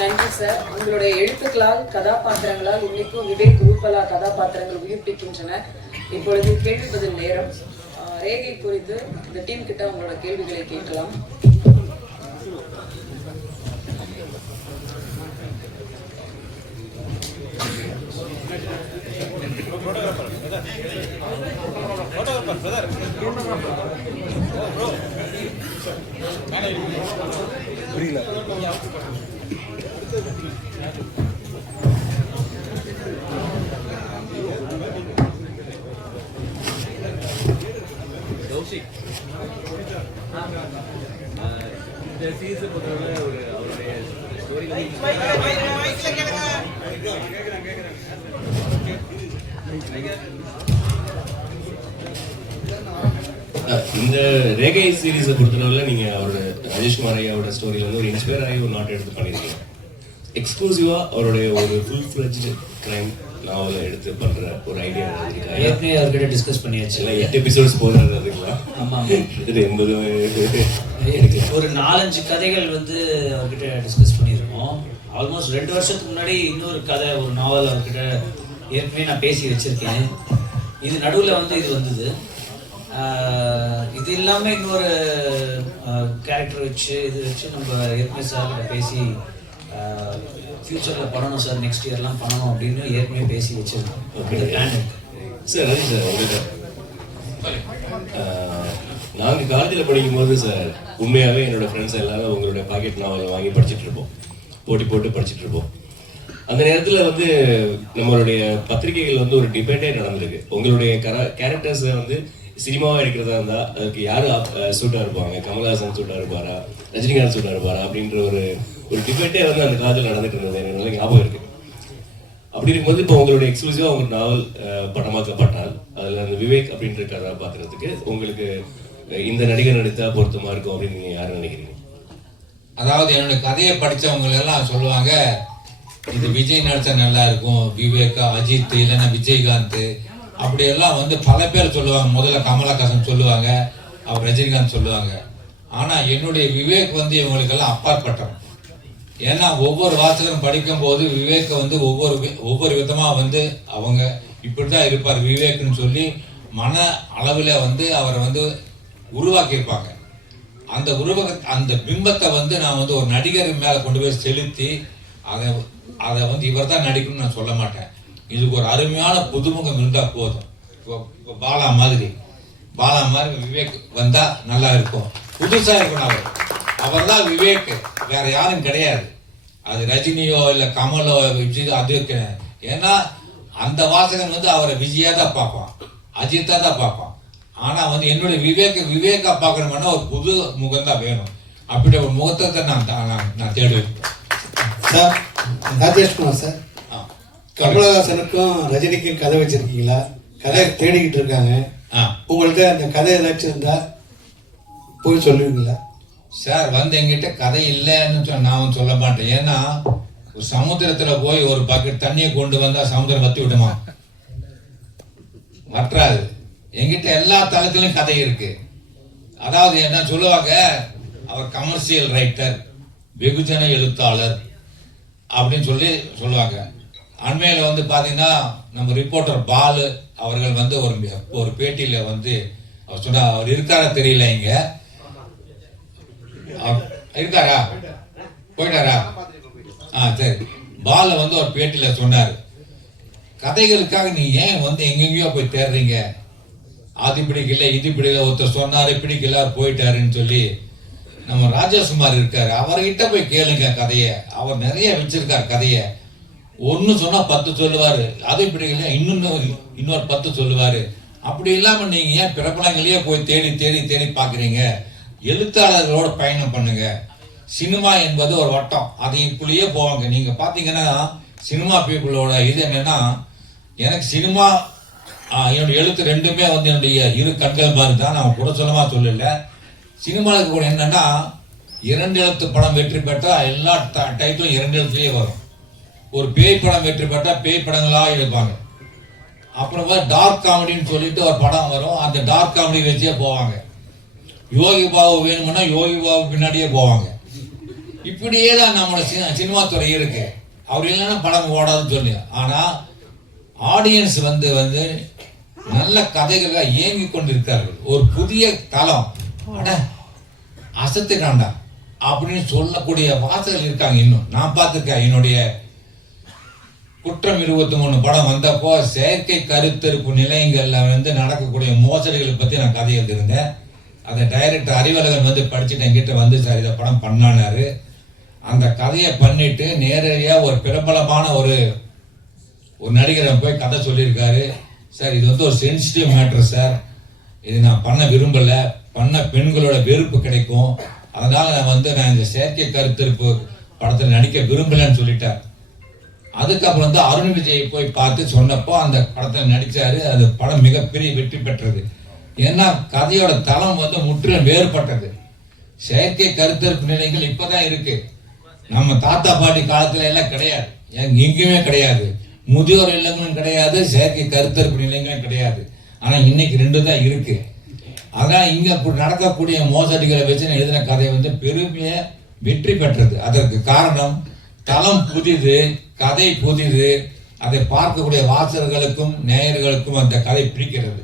நன்றி சார். உங்களுடைய எழுத்துக்களால் கதாபாத்திரங்களால் இன்னைக்கும் விவேக் உருப்பலா கதாபாத்திரங்கள் உயிர்ப்பிக்கின்றன. இப்பொழுது கேள்வி பதில் நேரம். ரேகை குறித்து இந்த டீம் கிட்ட உங்களோட கேள்விகளை கேட்கலாம். புரியல. இந்த சீசன் பொறுத்தவரை அவருடைய ஸ்டோரி இந்த ரேகை சீரீஸை பொறுத்தளவில் நீங்கள் அவரோட ராஜேஷ்குமார் ஐயாவோட ஸ்டோரியில் வந்து ஒரு இன்ஸ்பயர் ஆகி ஒரு நாட்டை எடுத்து பண்ணியிருக்கீங்க. எக்ஸ்க்ளூசிவாக அவருடைய ஒரு ஃபுல் ஃப்ளெஜ்டு கிரைம் நாவலை எடுத்து பண்ணுற ஒரு ஐடியா இருக்கா? ஏற்கனவே அவர்கிட்ட டிஸ்கஸ் பண்ணியாச்சு. இல்லை 8 எபிசோட்ஸ் போடுறது அதுங்களா? ஆமாம், இது 80 ஒரு 4-5 கதைகள் வந்து அவர்கிட்ட டிஸ்கஸ் பண்ணியிருக்கோம். ஆல்மோஸ்ட் 2 வருஷத்துக்கு முன்னாடி இன்னொரு கதை, ஒரு நாவல் அவர்கிட்ட ஏற்கனவே நான் பேசி வச்சுருக்கேன். இது நடுவில் வந்து இது வந்தது. இது இல்லாமல் இன்னொரு கேரக்டர் வச்சு நம்ம ஏற்கனவே சார்கிட்ட பேசி ஃப்யூச்சரில் பண்ணணும் சார், நெக்ஸ்ட் இயர்லாம் பண்ணணும் அப்படின்னு ஏற்கனவே பேசி வச்சுருக்கோம். Plan sir. அது சார் உங்களுக்கு நாங்கள் காலேஜில் படிக்கும்போது சார் உண்மையாகவே என்னோடய ஃப்ரெண்ட்ஸ் எல்லாரும் உங்களுடைய பாக்கெட் நாவலை வாங்கி படிச்சுட்டு இருப்போம், போட்டி போட்டு படிச்சுட்டு இருப்போம். அந்த நேரத்தில் வந்து நம்மளுடைய பத்திரிகைகள் வந்து ஒரு டிபேட்டே நடந்திருக்கு. உங்களுடைய கேரக்டர்ஸை வந்து சினிமாவாக எடுக்கிறதா இருந்தால் அதுக்கு யார் சூட்டாக இருப்பாங்க, கமல்ஹாசன் சூட்டாக இருப்பாரா, ரஜினிகாந்த் சூட்டாக இருப்பாரா அப்படின்ற ஒரு டிபேட்டே வந்து அந்த காலத்தில் நடந்துட்டு இருந்தது. எனக்கு நல்ல ஞாபகம் இருக்குது. அப்படி இருக்கும்போது இப்போ உங்களுடைய எக்ஸ்க்ளூசிவாக உங்கள் நாவல் படமாக்கப்பட்டால் அதில் அந்த விவேக் அப்படின்ற கதாபாத்திரத்துக்கு உங்களுக்கு இந்த நடிகர் நடித்தா பொருத்தமாக இருக்கும் அப்படின்னு நீங்கள் யாரும் நினைக்கிறீங்க? அதாவது என்னுடைய கதையை படித்தவங்க எல்லாம் சொல்லுவாங்க, இது விஜய் நடித்தா நல்லா இருக்கும், விவேகா, அஜித், இல்லைன்னா விஜயகாந்த் அப்படியெல்லாம் வந்து பல பேர் சொல்லுவாங்க. முதல்ல கமலஹாசன் சொல்லுவாங்க, அவர் ரஜினிகாந்த் சொல்லுவாங்க. ஆனால் என்னுடைய விவேக் வந்து இவங்களுக்கெல்லாம் அப்பாற்பட்டவன். ஏன்னா ஒவ்வொரு வாசகரும் படிக்கும் போது விவேக்கை வந்து ஒவ்வொரு விதமாக வந்து அவங்க இப்படிதான் இருப்பார் விவேக்னு சொல்லி மன அளவில் வந்து அவரை வந்து உருவாக்கியிருப்பாங்க. அந்த பிம்பத்தை வந்து நான் வந்து ஒரு நடிகர் மேலே கொண்டு போய் செலுத்தி அதை வந்து இவர் தான் நடிக்கணும்னு நான் சொல்ல மாட்டேன். இதுக்கு ஒரு அருமையான புதுமுகம் இருந்தால் போதும். இப்போ பாலா மாதிரி விவேக் வந்தால் நல்லா இருக்கும், புதுசாக இருக்கணும். அவர் தான் விவேக், வேற யாரும் கிடையாது. அது ரஜினியோ இல்லை கமலோ விஜய் அது ஏன்னா அந்த வாசகன் வந்து அவரை விஜயா தான் பார்ப்பான், அஜித்தா தான் பார்ப்பான். ஆனால் வந்து என்னுடைய விவேகா பார்க்கணும்னா ஒரு புது முகம் தான் வேணும். அப்படி ஒரு முகத்தை நான் தேடுவேன். சார், ராஜேஷ்குமார் சார், கமலஹாசனுக்கும் ரஜினிக்கும் கதை வச்சிருக்கீங்களா? கதை தேடிக்கிட்டு இருக்காங்க. உங்கள்கிட்ட அந்த கதை ஏதாச்சும் இருந்தா போய் சொல்லுவீங்களா? சார் வந்து எங்கிட்ட கதை இல்லைன்னு நான் சொல்ல மாட்டேன். ஏன்னா ஒரு சமுத்திரத்துல போய் ஒரு பக்கெட் தண்ணியை கொண்டு வந்தா சமுத்திரம் வத்தி விடுமா? வற்றாது. எங்கிட்ட எல்லா தளத்திலும் கதை இருக்கு. அதாவது என்ன சொல்லுவாங்க, அவர் கமர்ஷியல் ரைட்டர், வெகுஜன எழுத்தாளர் அப்படின்னு சொல்லுவாங்க. அண்மையில் வந்து பார்த்தீங்கன்னா நம்ம ரிப்போர்ட்டர் பாலு அவர்கள் வந்து ஒரு பேட்டியில் வந்து அவர் சொன்னா, அவர் இருக்காரா தெரியல, இங்க இருக்காரா, போயிட்டாரா? சரி. பாலு வந்து ஒரு பேட்டியில் சொன்னார், கதைகளுக்காக நீ ஏன் வந்து எங்கெங்கயோ போய் தேடுறீங்க, அது பிடிக்கல இது பிடிக்கல, ஒருத்தர் சொன்னாரு பிடிக்கல போயிட்டாருன்னு சொல்லி. நம்ம ராஜாசுமார் இருக்காரு, அவர்கிட்ட போய் கேளுங்க கதையை. அவர் நிறைய வச்சிருக்கார் கதையை. ஒன்னு சொன்னா 10 சொல்லுவாரு, அது பிடிக்கல இன்னொரு 10 சொல்லுவாரு. அப்படி இல்லாம நீங்க ஏன் பிரபலங்களையே போய் தேடி தேடி தேடி பாக்குறீங்க? எழுத்தாளர்களோட பயணம் பண்ணுங்க. சினிமா என்பது ஒரு வட்டம், அது இப்படியே போவாங்க. நீங்க பாத்தீங்கன்னா சினிமா பீப்புளோட இது என்னன்னா, எனக்கு சினிமா என்னுடைய எழுத்து ரெண்டுமே வந்து என்னுடைய இரு கண்கள் மாதிரி தான். நான் கூட சொல்லமா சொல்லல. சினிமாவுக்கு கூட என்னன்னா 2 எழுத்து படம் வெற்றி பெற்றா எல்லா டைட்டிலும் 2 எழுத்துலயே வரும். ஒரு பேய் படம் வெற்றி பெற்றா பேய் படங்களா எழுப்பாங்க. அப்புறமா டார்க் காமெடின்னு சொல்லிட்டு ஒரு படம் வரும், அந்த டார்க் காமெடி வச்சே போவாங்க. யோகி பாபு வேணும்னா யோகி பாபு பின்னாடியே போவாங்க. இப்படியே தான் நம்மளோட சினிமா துறை இருக்கு. அவர் இல்லைன்னா படம் ஓடாதுன்னு சொல்லி. ஆனா ஆடியன்ஸ் வந்து நல்ல கதைகளை இயங்கி கொண்டிருக்கார்கள். ஒரு புதிய தளம் அட அசத்துக்காண்டா அப்படின்னு சொல்லக்கூடிய வாசகர்கள் இருக்காங்க. இன்னும் நான் பார்த்துருக்கேன். என்னுடைய குற்றம் 23 படம் வந்தப்போ செயற்கை கருத்தரிப்பு நிலையங்கள்ல நடக்கக்கூடிய மோசடிகளை பத்தி நான் கதை எழுதியிருந்தேன். அந்த டைரக்டர் அறிவழகன் படிச்சுட்டு என்கிட்ட சார் இதை படம் பண்ணாரு. அந்த கதையை பண்ணிட்டு நேரடியா ஒரு பிரபலமான ஒரு நடிகரை போய் கதை சொல்லியிருக்காரு. சார் இது ஒரு சென்சிட்டிவ் மேட்டர் சார், இது நான் பண்ண விரும்பல, பண்ண பெண்களோட வெறுப்பு கிடைக்கும், அதனால நான் இந்த செயற்கை கருத்தரிப்பு படத்தில் நடிக்க விரும்பலன்னு சொல்லிட்டார். அதுக்கப்புறம் அருண் விஜய் போய் பார்த்து சொன்னப்போ அந்த படத்தில் நடிச்சாரு. அது படம் மிகப்பெரிய வெற்றி பெற்றது. ஏன்னா கதையோட தளம் முற்றிலும் வேறுபட்டது. செயற்கை கருத்தரிப்பு நிலையங்கள் இப்பதான் இருக்கு. நம்ம தாத்தா பாட்டி காலத்துல எல்லாம் கிடையாது, எங்கேயுமே கிடையாது. முதியோர் இல்லங்களும் கிடையாது, செயற்கை கருத்தரிப்பு நிலையங்களும் கிடையாது. ஆனா இன்னைக்கு 2 தான் இருக்கு. அதனால இங்க நடக்கக்கூடிய மோசடிகளை வச்சு நான் எழுதின கதை பெருமைய வெற்றி பெற்றது. அதற்கு காரணம் தளம் புதிது, கதை புதிது, அதை பார்க்கக்கூடிய வாசகர்களுக்கும் நேயர்களுக்கும் அந்த கதை பிடிக்கிறது.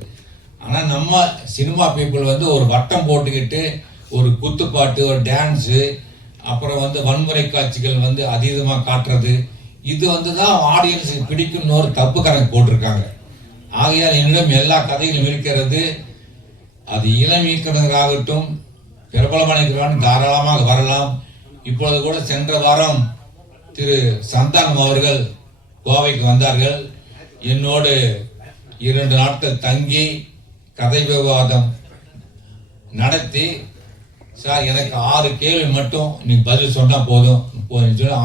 ஆனா நம்ம சினிமா பீப்புள் ஒரு வட்டம் போட்டுக்கிட்டு ஒரு குத்துப்பாட்டு, ஒரு டான்ஸு, அப்புறம் வன்முறை காட்சிகள் அதீதமாக காட்டுறது, இது தான் ஆடியன்ஸுக்கு பிடிக்கும்னு ஒரு தப்பு கணக்கு போட்டிருக்காங்க. ஆகையால் என்னிடம் எல்லா கதைகளும் இருக்கிறது. அது இளம் இயக்குநராகட்டும் பிரபலமான தாராளமாக வரலாம். இப்பொழுது கூட சென்ற வாரம் திரு சந்தானம் அவர்கள் கோவைக்கு வந்தார்கள். என்னோடு 2 நாட்கள் தங்கி கதை விவாதம் நடத்தி, சார் எனக்கு 6 கேள்வி மட்டும் நீ பதில் சொன்னா போதும்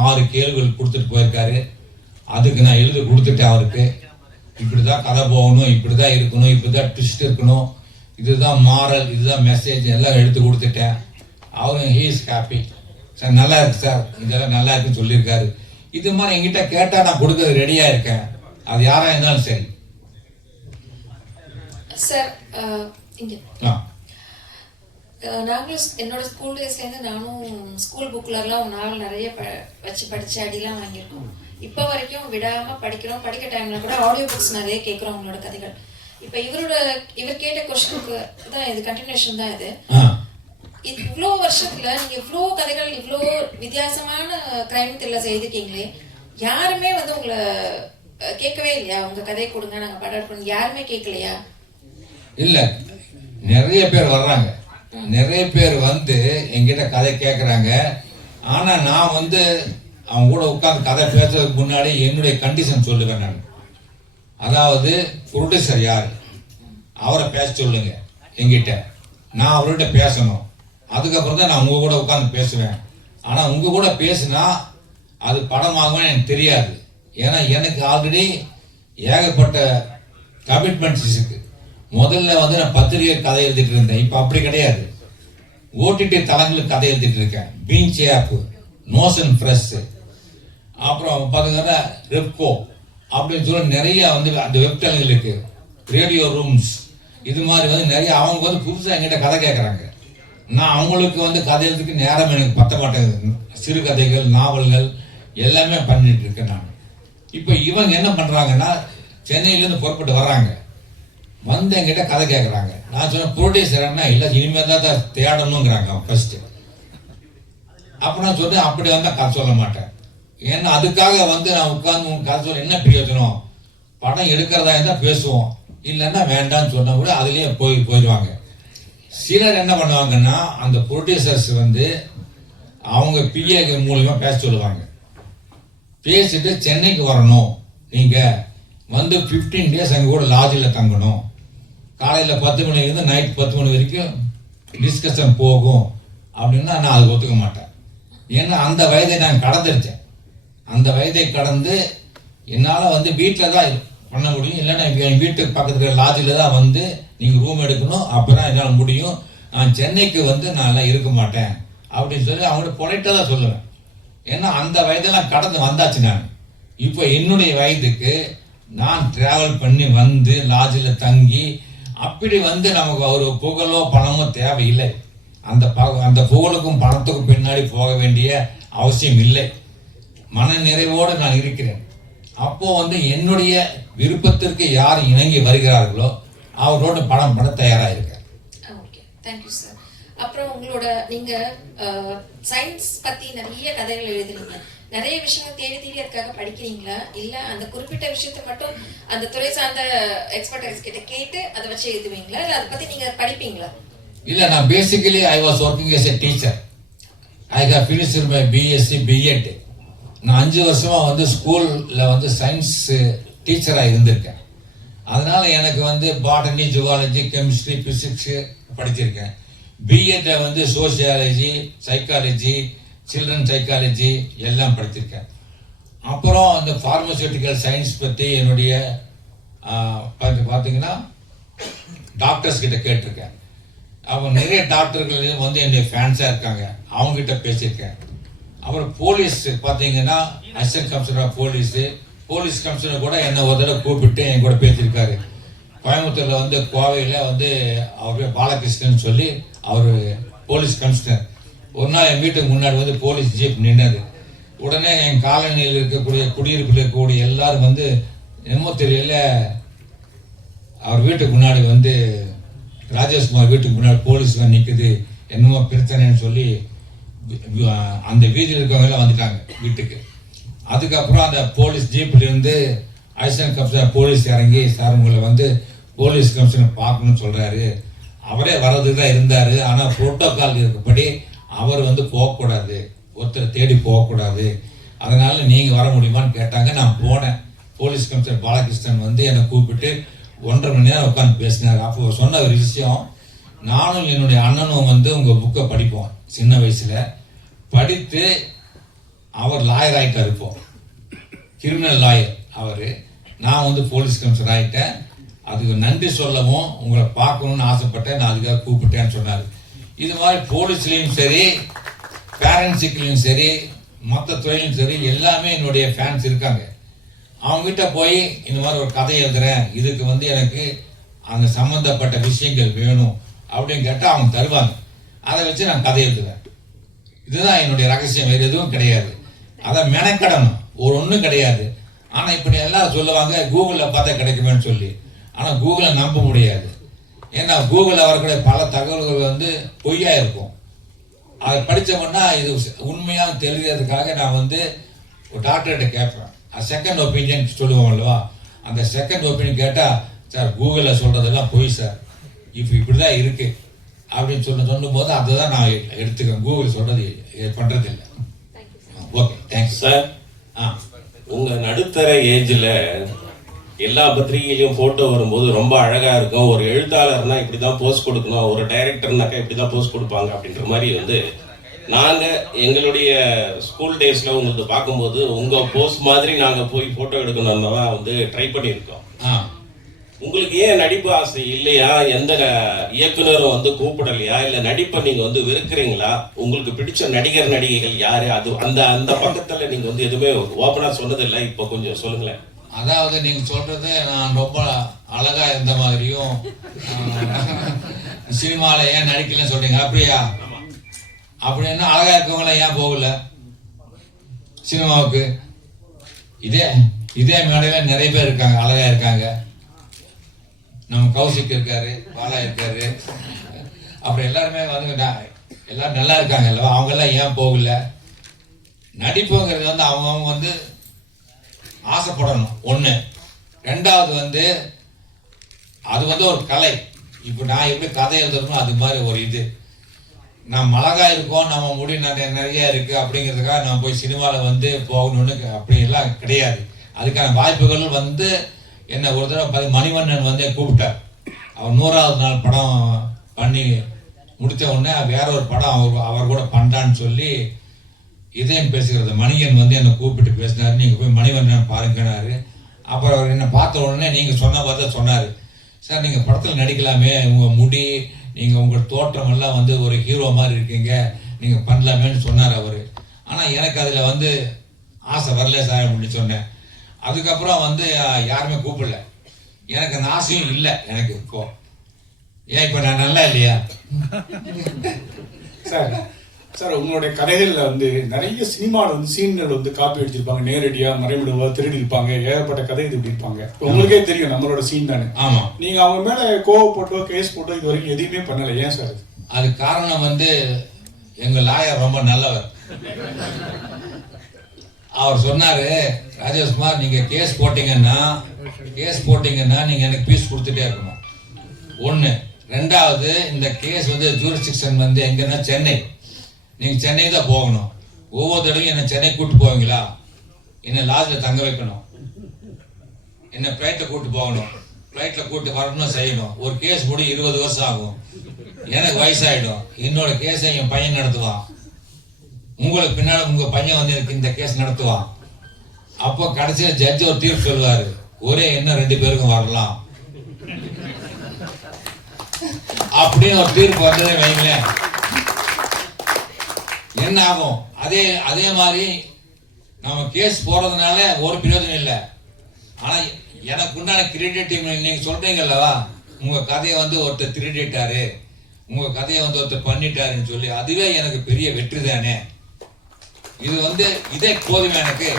6 கேள்விகள் கொடுத்துட்டு போயிருக்காரு. அதுக்கு நான் எழுதி கொடுத்துட்டேன் அவருக்கு. இப்படிதான் கதை போகணும், இப்படிதான் இருக்கணும், இப்படிதான் ட்விஸ்ட் இருக்கணும், இதுதான் மாரல், இதுதான் மெசேஜ் எல்லாம் எடுத்து கொடுத்துட்டேன். அவரும் ஹீ இஸ் ஹாப்பி. சார் நல்லா இருக்கு சார், இதெல்லாம் நல்லா இருக்குன்னு சொல்லியிருக்காரு. இது மாதிரி என்கிட்ட கேட்டா நான் கொடுக்கறது ரெடியா இருக்கேன். அது யாரா இருந்தாலும் சரி. சார் நாங்களும் என்னோட ஸ்கூல் டேஸ்லேருந்து நானும் ஸ்கூல் புக்லலாம் நாவல் நிறைய வச்சு படிச்சு அடிலாம் வாங்கியிருக்கோம். இப்போ வரைக்கும் விடாம படிக்கிறோம். படிக்க டைம்ல கூட ஆடியோ புக்ஸ் நிறைய கேட்குறோம் உங்களோட கதைகள். இப்போ இவர் கேட்ட கொஸ்டினுக்கு தான் இது கண்டினியூஷன் தான். இது இவ்வளோ வருஷத்துல நீங்க இவ்வளோ கதைகள், இவ்வளோ வித்தியாசமான கிரைம் த்ரில்லர்ஸ் எழுதிட்டீங்களே, யாருமே உங்களை கேட்கவே இல்லையா? உங்க கதை கொடுங்க, நாங்க படம் பண்ணி யாருமே கேட்கலையா? இல்ல, நிறைய பேர் வர்றாங்க. நிறைய பேர் என்கிட்ட கதை கேட்கறாங்க. ஆனா நான் அவங்க கூட உட்கார்ந்து கதை பேசுறதுக்கு முன்னாடி என்னுடைய கண்டிஷன் சொல்லுவேன். நான் அதாவது ப்ரொடியூசர் யாரு, அவரை பேச சொல்லுங்க என்கிட்ட, நான் அவர்கிட்ட பேசணும். அதுக்கப்புறம் தான் நான் உங்க கூட உட்கார்ந்து பேசுவேன். ஆனா உங்க கூட பேசினா அது படமாகும்னு எனக்கு தெரியாது. ஏன்னா எனக்கு ஆல்ரெடி ஏகப்பட்ட கமிட்மெண்ட்ஸ் இருக்கு. முதல்ல நான் பத்திரிகை கதை எழுதிட்டு இருந்தேன். இப்ப அப்படி கிடையாது. ஓடிடி தளங்களுக்கு கதை எழுதிட்டு இருக்கேன். பீன்ச் ஆப், நோஷன் பிரஸ், அப்புறம் பாத்தீங்கன்னா ரெப்கோ அப்படின்னு சொல்லி நிறைய அந்த வெப்தளங்களுக்கு, ரேடியோ ரூம்ஸ், இது மாதிரி நிறைய அவங்க புதுசா என்கிட்ட கதை கேட்கறாங்க. நான் அவங்களுக்கு கதை எழுதுக்கு நேரம் எனக்கு பத்த மாட்டேங்குது. சிறுகதைகள், நாவல்கள் எல்லாமே பண்ணிட்டு இருக்கேன் நான். இப்ப இவங்க என்ன பண்றாங்கன்னா, சென்னையிலேருந்து புறப்பட்டு வர்றாங்க, என்கிட்ட கதை கேட்கறாங்க. நான் சொன்ன ப்ரொடியூசர் இல்ல இனிமே தான் தேடணுங்கிறாங்க ஃபர்ஸ்ட். அப்ப நான் சொன்னேன் அப்படி கதை சொல்ல மாட்டேன். ஏன்னா அதுக்காக நான் உட்கார்ந்து கதை சொல்ல என்ன பிரயோஜனம்? படம் எடுக்கிறதா இருந்தா பேசுவோம், இல்லைன்னா வேண்டாம்னு சொன்ன கூட அதுலயே போயிடுவாங்க. சிலர் என்ன பண்ணுவாங்கன்னா, அந்த ப்ரொடியூசர்ஸ் அவங்க பிஏ மூலியமா பேச சொல்லுவாங்க. பேசிட்டு சென்னைக்கு வரணும், நீங்க 15 டேஸ் அங்க கூட லாட்ஜில் தங்கணும், காலையில 10 மணிலேருந்து நைட் 10 மணி வரைக்கும் டிஸ்கஷன் போகும் அப்படின்னா நான் அது ஒத்துக்க மாட்டேன். ஏன்னா அந்த வயதை நான் கடந்துருச்சேன். அந்த வயதை கடந்து என்னால் வீட்டில் தான் பண்ண முடியும், இல்லைன்னா என் வீட்டுக்கு பக்கத்துல லாட்ஜில் தான் நீங்கள் ரூம் எடுக்கணும், அப்போ தான் என்னால் முடியும். நான் சென்னைக்கு நான் எல்லாம் இருக்க மாட்டேன் அப்படின்னு சொல்லி அவங்கள்ட்ட பொலைட்டாக தான் சொல்லுவேன். ஏன்னா அந்த வயதெல்லாம் கடந்து வந்தாச்சு நான். இப்போ என்னுடைய வயதுக்கு நான் டிராவல் பண்ணி லாட்ஜில் தங்கி அப்படி நமக்கு ஒரு புகழோ பணமோ தேவையில்லை. அந்த புகழுக்கும் பணத்துக்கும் பின்னாடி போக வேண்டிய அவசியம் இல்லை. மன நிறைவோடு நான் இருக்கிறேன். அப்போ வந்து என்னுடைய விருப்பத்திற்கு யார் இணங்கி வருகிறார்களோ அவரோட படம் பண்ண தயாராக இருக்கேன். Okay, thank you sir. அப்புறம் உங்களோட நீங்க சயின்ஸ் பத்தி நிறைய கதைகள் எழுதுறீங்க. நிறைய விஷயங்கள் தேடி தேடி அதுக்காக படிக்கிறீங்களா, இல்ல அந்த குறிப்பிட்ட விஷயத்தை மட்டும் அந்த துறை சார்ந்த எக்ஸ்பர்டைஸ் கிட்ட கேட்டு அதை வச்சு எழுதுவீங்களா, இல்ல அதை பத்தி நீங்க படிப்பீங்களா? இல்ல, நான் basically I was working as a teacher. I have finished my BSc BEd. நான் 5 வருஷமா வந்து ஸ்கூல்ல வந்து சயின்ஸ் டீச்சராக இருந்திருக்கேன். அதனால எனக்கு வந்து பாட்டனி, ஜுவாலஜி, கெமிஸ்ட்ரி, பிசிக்ஸ் படிச்சிருக்கேன். பிஎட்டை வந்து சோசியாலஜி, சைக்காலஜி, சில்ட்ரன் சைக்காலஜி எல்லாம் படிச்சிருக்கேன். அப்புறம் அந்த ஃபார்மசூட்டிக்கல் சயின்ஸ் பற்றி என்னுடைய பார்த்தீங்கன்னா டாக்டர்ஸ் கிட்ட கேட்டிருக்கேன். அவங்க நிறைய டாக்டர்கள் வந்து என்னுடைய ஃபேன்ஸாக இருக்காங்க, அவங்ககிட்ட பேசியிருக்கேன். அப்புறம் போலீஸ் பார்த்தீங்கன்னா assistant commissioner of police commissioner கூட என்னை ஒரு தடவை கூப்பிட்டு என் கூட பேசியிருக்காரு. கோயம்புத்தூரில் வந்து கோவையில் வந்து அவர் பாலகிருஷ்ணன் சொல்லி அவர் போலீஸ் கமிஷனர். ஒரு நாள் என் வீட்டுக்கு முன்னாடி வந்து போலீஸ் ஜீப் நின்னது. உடனே என் காலனியில் இருக்கக்கூடிய குடியிருப்பில் இருக்கக்கூடிய எல்லாரும் வந்து என்னமோ தெரியல, அவர் வீட்டுக்கு முன்னாடி வந்து ராஜேஷ்குமார் வீட்டுக்கு முன்னாடி போலீஸ் நிற்குது, என்னமோ பிரச்சனைன்னு சொல்லி அந்த வீதியில் இருக்கவங்க எல்லாம் வந்துட்டாங்க வீட்டுக்கு. அதுக்கப்புறம் அந்த போலீஸ் ஜீப்ல இருந்து அசிஸ்டன்ட் கமிஷனர் போலீஸ் இறங்கி, சார் உங்களை வந்து போலீஸ் கமிஷனர் பார்க்கணும்னு சொல்றாரு. அவரே வர்றதுக்கு தான் இருந்தாரு, ஆனா புரோட்டோகால் இருக்கப்படி அவர் வந்து போகக்கூடாது, ஒருத்தர் தேடி போகக்கூடாது, அதனால நீங்க வர முடியுமான்னு கேட்டாங்க. நான் போனேன். போலீஸ் கமிஷனர் பாலகிருஷ்ணன் வந்து என்னை கூப்பிட்டு 1.5 மணி நேரம் உட்காந்து பேசினார். அப்போ சொன்ன ஒரு விஷயம், நானும் என்னுடைய அண்ணனும் வந்து உங்க புக்கை படிப்போம் சின்ன வயசுல படித்து. அவர் லாயர் ஆகிட்டார், இப்போ கிரிமினல் லாயர் அவரு. நான் வந்து போலீஸ் கமிஷனர் ஆகிட்டேன். அதுக்கு நன்றி சொல்லவும் உங்களை பார்க்கணும்னு ஆசைப்பட்டேன், நான் அதுக்காக கூப்பிட்டேன்னு சொன்னார். இது மாதிரி போலீஸ்லையும் சரி, பேரண்ட்ஸுக்குலையும் சரி, மற்ற துறையிலும் சரி, எல்லாமே என்னுடைய ஃபேன்ஸ் இருக்காங்க. அவங்ககிட்ட போய் இந்த மாதிரி ஒரு கதை எழுதுறேன், இதுக்கு வந்து எனக்கு அந்த சம்மந்தப்பட்ட விஷயங்கள் வேணும் அப்படின்னு கேட்டால் அவங்க தருவாங்க. அதை வச்சு நான் கதை எழுதுவேன். இதுதான் என்னுடைய ரகசியம், வேறு எதுவும் கிடையாது. அதை மெனக்கடணும், ஒன்றும் கிடையாது. ஆனால் இப்படி எல்லாரும் சொல்லுவாங்க கூகுளில் பார்த்தா கிடைக்குமேன்னு சொல்லி. ஆனால் கூகுளை நம்ப முடியாது. ஏன்னா கூகுளில் வரக்கூடிய பல தகவல்கள் வந்து பொய்யா இருக்கும். அதை படித்தோம்னா இது உண்மையாக தெரிகிறதுக்காக நான் வந்து ஒரு டாக்டர்கிட்ட கேட்பேன். செகண்ட் ஒப்பீனியன் சொல்லுவோம் அல்லவா, அந்த செகண்ட் ஒப்பீனியன் கேட்டால், சார் கூகுளில் சொல்கிறதெல்லாம் பொய் சார், இப்படி தான் இருக்கு அப்படின்னு சொல்லும் போது அதுதான் நான் எடுத்துக்கேன். கூகுள் சொல்றது பண்ணுறது இல்லை. Okay, thanks sir. உங்க நடுத்தர ஏஜ்ல எல்லா பத்திரிகையிலையும் போட்டோ வரும்போது ரொம்ப அழகா இருக்கும். ஒரு எழுத்தாளர்னா இப்படிதான் போஸ்ட் கொடுக்கணும், ஒரு டைரக்டர்னாக்கா இப்படிதான் போஸ்ட் கொடுப்பாங்க அப்படின்ற மாதிரி வந்து நாங்க எங்களுடைய ஸ்கூல் டேஸ்ல உங்களுக்கு பார்க்கும்போது உங்க போஸ்ட் மாதிரி நாங்க போய் போட்டோ எடுக்கணும் வந்து ட்ரை பண்ணியிருக்கோம். உங்களுக்கு ஏன் நடிப்பு ஆசை இல்லையா? எந்த இயக்குனரும் வந்து கூப்பிடலையா? இல்ல நடிப்பை நீங்க வந்து வெறுக்கிறீங்களா? உங்களுக்கு பிடிச்ச நடிகர் நடிகைகள் யாரு? அது அந்த அந்த பக்கத்துல நீங்க வந்து எதுவுமே ஓப்பனா சொன்னது இல்லை. இப்போ கொஞ்சம் சொல்லுங்களேன். அதாவது நீங்க சொல்றது நான் ரொம்ப அழகா இருந்த மாதிரியும் சினிமால ஏன் நடிக்கலன்னு சொல்றீங்க. அப்படியா? அப்படின்னா அழகா இருக்கவங்கள ஏன் போகல சினிமாவுக்கு? இதே மேடையில நிறைய பேர் இருக்காங்க, அழகா இருக்காங்க. நம்ம கௌசிக் இருக்காரு, பாலா இருக்காரு, அப்புறம் எல்லாருமே வந்து எல்லாரும் நல்லா இருக்காங்க அல்லவா? அவங்க எல்லாம் ஏன் போகல? நடிப்புங்கிறது வந்து அவங்க வந்து ஆசைப்படணும் ஒண்ணு. ரெண்டாவது வந்து அது வந்து ஒரு கலை. இப்போ நான் எப்படி கதை எழுதுறோமோ அது மாதிரி ஒரு இது. நம்ம அழகா இருக்கோம், நம்ம முடி நிறைய இருக்கு அப்படிங்கிறதுக்காக நம்ம போய் சினிமாவில் வந்து போகணும்னு அப்படிலாம் கிடையாது. அதுக்கான வாய்ப்புகள் வந்து என்ன ஒரு தடவை மணிவண்ணன் வந்து கூப்பிட்டார். அவர் 100வது நாள் படம் பண்ணி முடித்த உடனே வேற ஒரு படம் அவர் கூட பண்றான்னு சொல்லி இதயம் பேசுகிறது மணியன் வந்து என்னை கூப்பிட்டு பேசினாரு. நீங்க போய் மணிவண்ணன் பாருங்கன்னாரு. அப்புறம் அவர் என்ன பார்த்த உடனே நீங்க சொன்ன பார்த்தா சொன்னாரு, சார் நீங்க படத்துல நடிக்கலாமே, உங்க முடி, நீங்க உங்க தோற்றம் எல்லாம் வந்து ஒரு ஹீரோ மாதிரி இருக்கீங்க, நீங்க பண்ணலாமேன்னு சொன்னார் அவரு. ஆனா எனக்கு அதுல வந்து ஆசை வரல சார் அப்படின்னு சொன்னேன். அதுக்கப்புறம் வந்து யாருமே கூப்பிடல. எனக்கு அந்த ஆசையும் இல்லை எனக்கு இப்போ. ஏன் இப்ப நான் நல்லா இல்லையா சார்? சார் உங்களுடைய கதைகள்ல வந்து நிறைய சினிமாவில் வந்து சீன்கள் வந்து காப்பி அடிச்சிருப்பாங்க, நேரடியா மறைமுடுவா திருடி இருப்பாங்க, ஏகப்பட்ட கதை இது இருப்பாங்க. உங்களுக்கே தெரியும் நம்மளோட சீன் தானே. ஆமா, நீங்க அவங்க மேல கோவப்பட்டோ கேஸ் போட்டோ இது வரைக்கும் எதுவுமே பண்ணல, ஏன் சார்? அது காரணம் வந்து எங்க லாயர் ரொம்ப நல்லவர். அவர் சொன்னாரு, ராஜேஷ்குமார் நீங்க கேஸ் போட்டீங்கன்னா நீங்க எனக்கு பீஸ் கொடுத்துட்டே இருக்கணும். ஒண்ணு. ரெண்டாவது, இந்த கேஸ் வந்து ஜூரிஸ்டிக்ஷன் வந்து எங்கன்னா சென்னை, நீங்க சென்னை தான் போகணும். ஒவ்வொரு தடவையும் என்ன சென்னை கூட்டு போவீங்களா, என்ன லாட்ஜ்ல தங்க வைக்கணும், என்ன பிளைட்ல கூட்டு போகணும், பிளைட்ல கூட்டு வரணும் செய்யணும். ஒரு கேஸ் கூட 20 வருஷம் ஆகும். எனக்கு வயசாயிடும். என்னோட கேஸை என் பையன் நடத்துவான். உங்களுக்கு பின்னாடி உங்க பையன் வந்து எனக்கு இந்த கேஸ் நடத்துவான். அப்போ கடைசியில் ஜட்ஜ் ஒரு தீர்ப்பு சொல்லுவாரு, ஒரே என்ன 2 பேருக்கும் வரலாம் அப்படின்னு ஒரு தீர்ப்பு வந்ததே வைங்களேன், என்ன ஆகும்? அதே மாதிரி நம்ம கேஸ் போறதுனால ஒரு பிரயோஜனம் இல்லை. ஆனா எனக்கு உண்டான கிரெடிட் நீங்க சொல்றீங்கல்லவா, உங்க கதையை வந்து ஒருத்தர் திருடிட்டாரு, உங்க கதையை வந்து ஒருத்தர் பண்ணிட்டாருன்னு சொல்லி, அதுவே எனக்கு பெரிய வெற்றி தானே. இது வந்து இதே போதுமே, எனக்கு